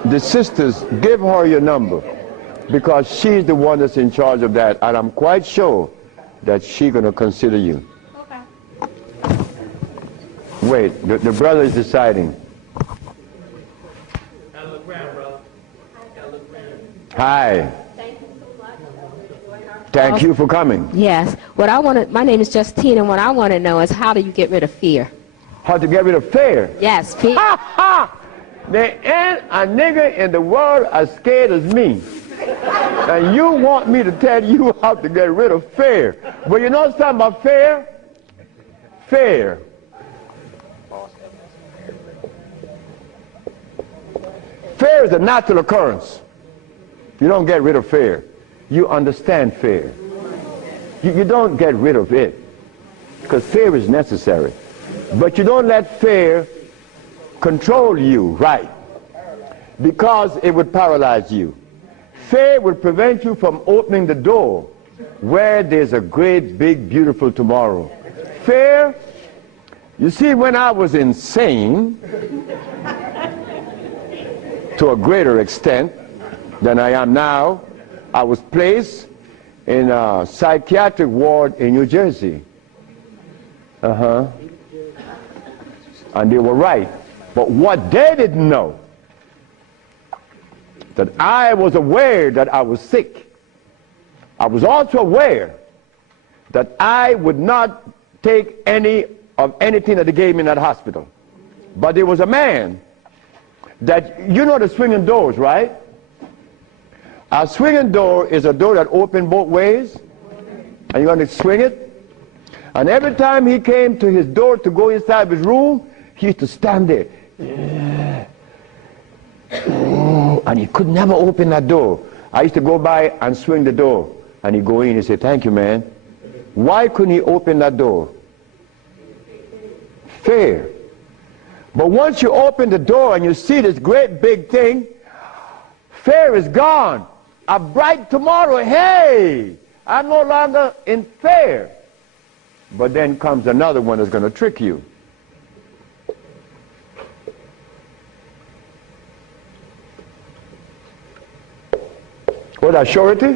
the sisters, give her your number, because she's the one that's in charge of that, and I'm quite sure that she's going to consider you. Okay. Wait, the brother is deciding. Hi. Thank you for coming. Yes. My name is Justine, and what I want to know is, how do you get rid of fear? How to get rid of fear? Yes, fear. Ha ha! There ain't a nigga in the world as scared as me. And you want me to tell you how to get rid of fear. But you know something about fear? Fear. Fear is a natural occurrence. You don't get rid of fear. You understand fear. You don't get rid of it, because fear is necessary. But you don't let fear control you, right? Because it would paralyze you. Fear would prevent you from opening the door where there's a great, big, beautiful tomorrow. Fear, you see, when I was insane, to a greater extent than I am now, I was placed in a psychiatric ward in New Jersey. And they were right. But what they didn't know, that I was aware that I was sick. I was also aware that I would not take any of anything that they gave me in that hospital. But there was a man that, you know the swinging doors, right? A swinging door is a door that opens both ways, and you're going to swing it. And every time he came to his door to go inside his room, he used to stand there. And he could never open that door. I used to go by and swing the door, and he'd go in and say, "Thank you, man." Why couldn't he open that door? Fear. But once you open the door and you see this great big thing, fear is gone. A bright tomorrow, hey, I'm no longer in fear. But then comes another one that's going to trick you. What that surety?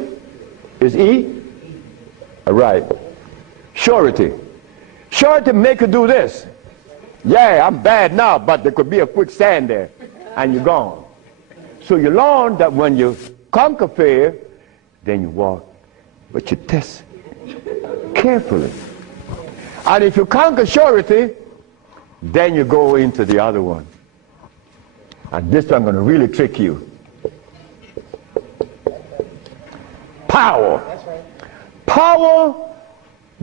Is E? All right. Surety. Surety make you do this. Yeah, I'm bad now, but there could be a quicksand there, and you're gone. So you learn that when you conquer fear, then you walk, but you test carefully. And if you conquer surety, then you go into the other one. And this one I'm going to really trick you. Power. Power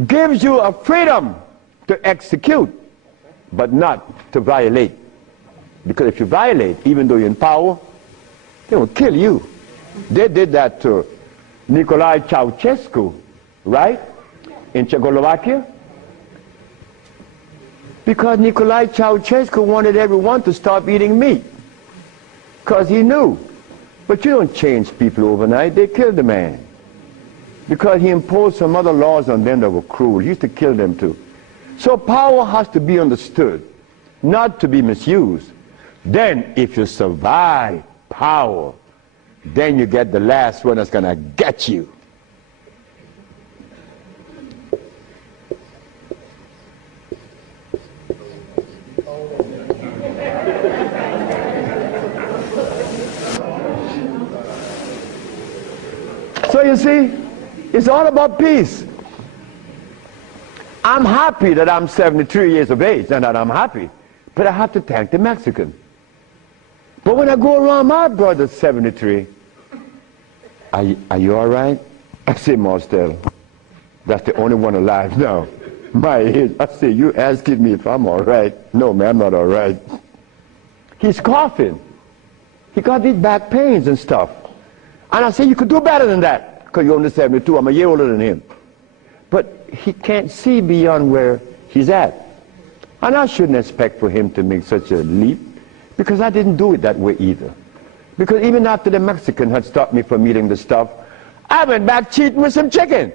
gives you a freedom to execute, but not to violate. Because if you violate, even though you're in power, they will kill you. They did that to Nicolae Ceausescu, right? In Czechoslovakia. Because Nicolae Ceausescu wanted everyone to stop eating meat. Because he knew. But you don't change people overnight. They killed the man. Because he imposed some other laws on them that were cruel. He used to kill them too. So power has to be understood, not to be misused. Then if you survive power, then you get the last one that's going to get you. So you see, it's all about peace. I'm happy that I'm 73 years of age and that I'm happy, but I have to thank the Mexican. But when I go around my brother 73, are you all right? I say, Marcel, that's the only one alive now. My age. I say, you asking me if I'm all right? No, man, I'm not all right. He's coughing. He got these back pains and stuff. And I say, you could do better than that, because you're only 72. I'm a year older than him. But he can't see beyond where he's at. And I shouldn't expect for him to make such a leap, because I didn't do it that way either. Because even after the Mexican had stopped me from eating the stuff, I went back cheating with some chicken.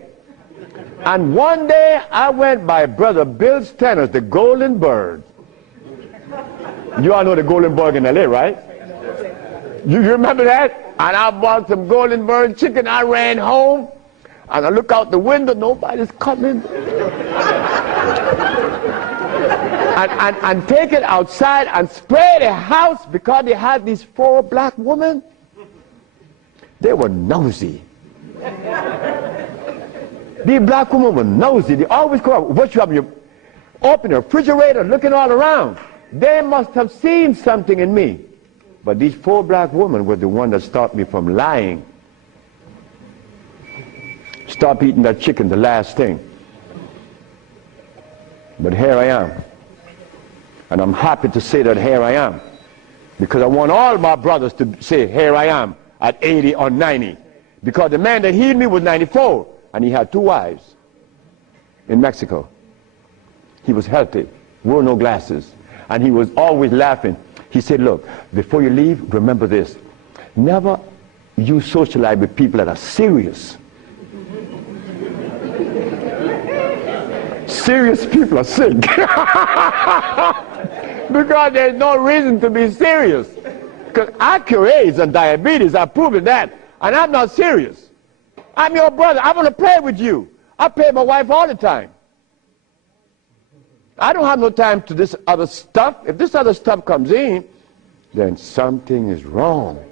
And one day I went by Brother Bill Stenner's, the Golden Bird. You all know the Golden Bird in LA, right? You remember that? And I bought some Golden Bird chicken. I ran home, and I look out the window, nobody's coming. and take it outside and spray the house, because they had these 4 black women. They were nosy. These black women were nosy. They always come up, what you have in your, open the refrigerator, looking all around. They must have seen something in me. But these 4 black women were the one that stopped me from lying. Stop eating that chicken, the last thing. But here I am. And I'm happy to say that here I am. Because I want all my brothers to say, here I am, at 80 or 90. Because the man that healed me was 94, and he had 2 wives in Mexico. He was healthy, wore no glasses, and he was always laughing. He said, look, before you leave, remember this. Never you socialize with people that are serious. Serious people are sick. Because there's no reason to be serious. Because I cure AIDS and diabetes, I've proven that. And I'm not serious. I'm your brother. I want to play with you. I play with my wife all the time. I don't have no time to this other stuff. If this other stuff comes in, then something is wrong.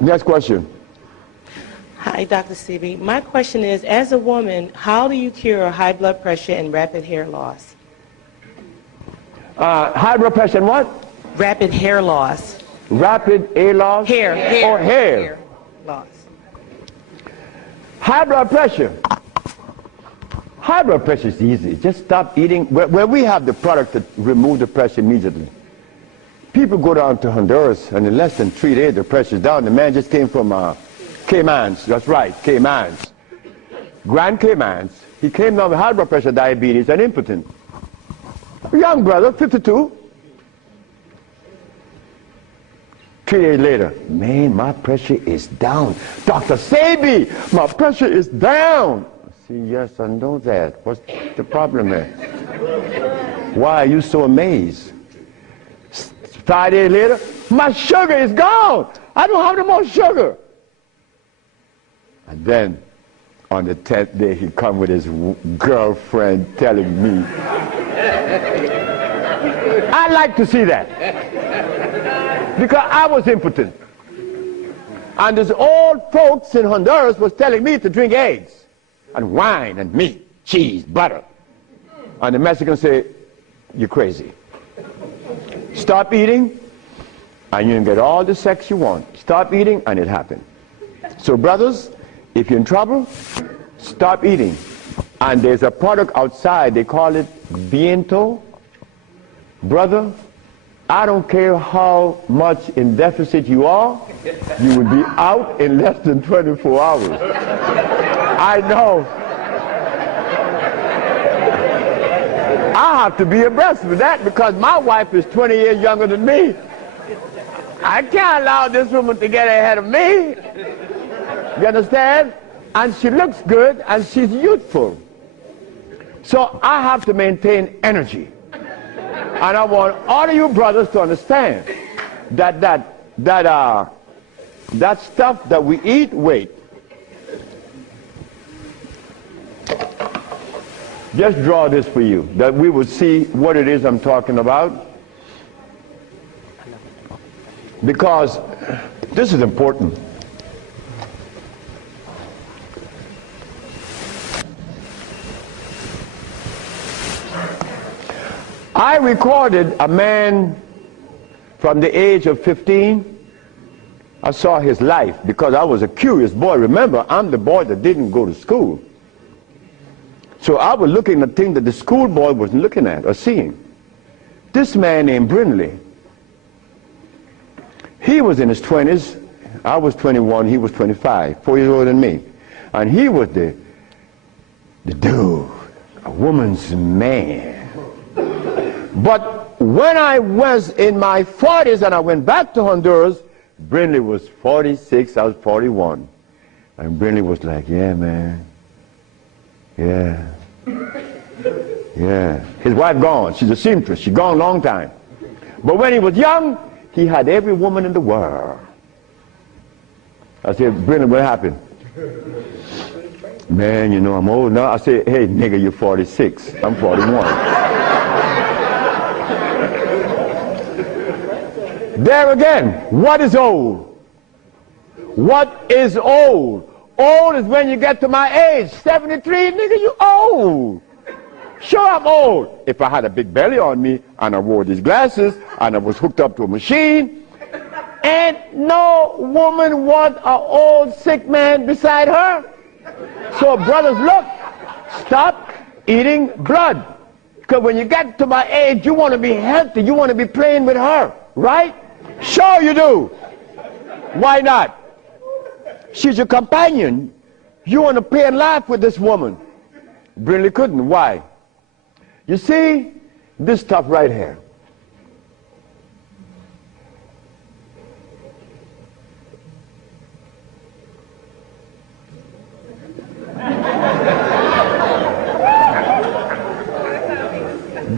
Next question. Hi, Dr. Sebi. My question is, as a woman, how do you cure high blood pressure and rapid hair loss? High blood pressure and what? Rapid hair loss. Rapid hair loss? Hair. Or hair? Hair loss. High blood pressure. High blood pressure is easy. Just stop eating. Where we have the product to remove the pressure immediately. People go down to Honduras, and in less than 3 days, the pressure's down. The man just came from Caymans. That's right, Caymans. Grand Caymans. He came down with high blood pressure, diabetes, and impotent. A young brother, 52. 3 days later, man, my pressure is down. Dr. Sebi, my pressure is down. See, yes, I know that. What's the problem there? Why are you so amazed? 5 days later, my sugar is gone. I don't have no more sugar. And then, on the 10th day, he come with his girlfriend telling me. I like to see that. Because I was impotent. And these old folks in Honduras was telling me to drink eggs and wine and meat, cheese, butter. And the Mexicans say, you're crazy. Stop eating, and you can get all the sex you want. Stop eating, and it happened. So brothers, if you're in trouble, stop eating. And there's a product outside, they call it Viento. Brother, I don't care how much in deficit you are, you will be out in less than 24 hours. I know. I have to be abreast with that because my wife is 20 years younger than me. I can't allow this woman to get ahead of me. You understand? And she looks good and she's youthful. So I have to maintain energy. And I want all of you brothers to understand that that stuff that we eat, wait. Just draw this for you, that we will see what it is I'm talking about. Because this is important. I recorded a man from the age of 15. I saw his life because I was a curious boy. Remember, I'm the boy that didn't go to school. So I was looking at things that the schoolboy wasn't looking at or seeing. This man named Brindley, he was in his 20s. I was 21, he was 25, 4 years older than me. And he was the dude, a woman's man. But when I was in my 40s and I went back to Honduras, Brindley was 46, I was 41. And Brindley was like, yeah, man. Yeah. Yeah. His wife gone. She's a seamstress. She's gone a long time. But when he was young, he had every woman in the world. I said, Brindley, what happened? Man, you know, I'm old now. I said, hey, nigga, you're 46. I'm 41. There again, what is old? What is old? Old is when you get to my age. 73, nigga, you old. Sure, I'm old. If I had a big belly on me and I wore these glasses and I was hooked up to a machine, and no woman wants an old sick man beside her. So brothers, look, stop eating blood. Because when you get to my age, you want to be healthy. You want to be playing with her, right? Sure you do. Why not? She's your companion. You want to play and laugh with this woman. Brindley couldn't. Why? You see, this stuff right here.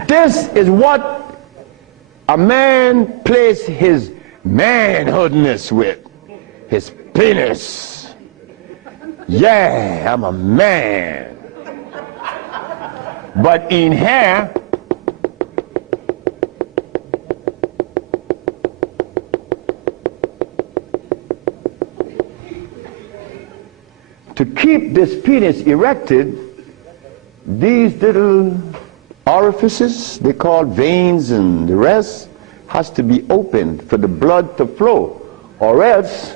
This is what a man plays his manhoodness with. His penis. Yeah, I'm a man. But in here, to keep this penis erected, these little orifices, they call veins and the rest, has to be opened for the blood to flow, or else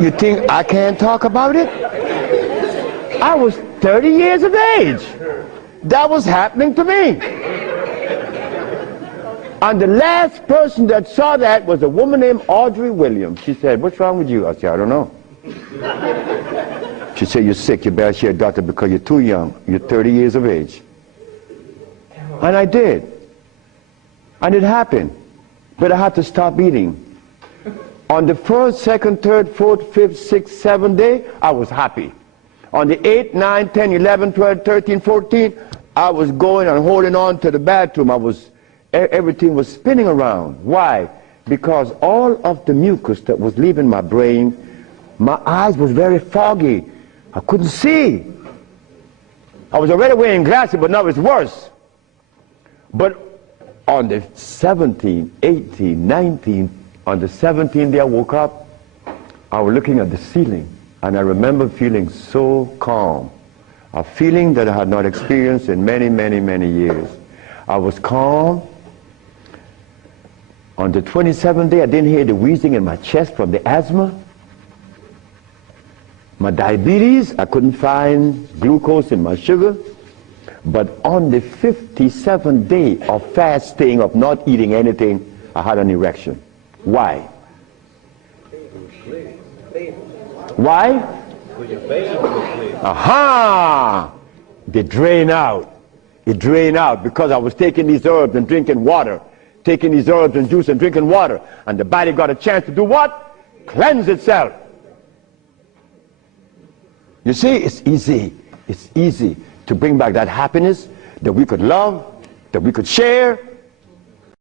you think I can't talk about it? I was 30 years of age. That was happening to me. And the last person that saw that was a woman named Audrey Williams. She said, what's wrong with you? I said, I don't know. She said, you're sick, you better see a doctor because you're too young. You're 30 years of age. And I did. And it happened. But I had to stop eating. On the 1st, 2nd, 3rd, 4th, 5th, 6th, 7th day, I was happy. On the 8th, 9th, 10th, 11th, 12th, 13th, 14th, I was going and holding on to the bathroom. Everything was spinning around. Why? Because all of the mucus that was leaving my brain, my eyes was very foggy. I couldn't see. I was already wearing glasses, but now it's worse. But on the 17th, 18th, 19th, on the 17th day I woke up, I was looking at the ceiling, and I remember feeling so calm. A feeling that I had not experienced in many, many, many years. I was calm. On the 27th day, I didn't hear the wheezing in my chest from the asthma. My diabetes, I couldn't find glucose in my sugar. But on the 57th day of fasting, of not eating anything, I had an erection. Why? Why? Aha! They drain out. It drained out because I was taking these herbs and drinking water. Taking these herbs and juice and drinking water. And the body got a chance to do what? cleanse itself. You see, it's easy. It's easy to bring back that happiness that we could love, that we could share,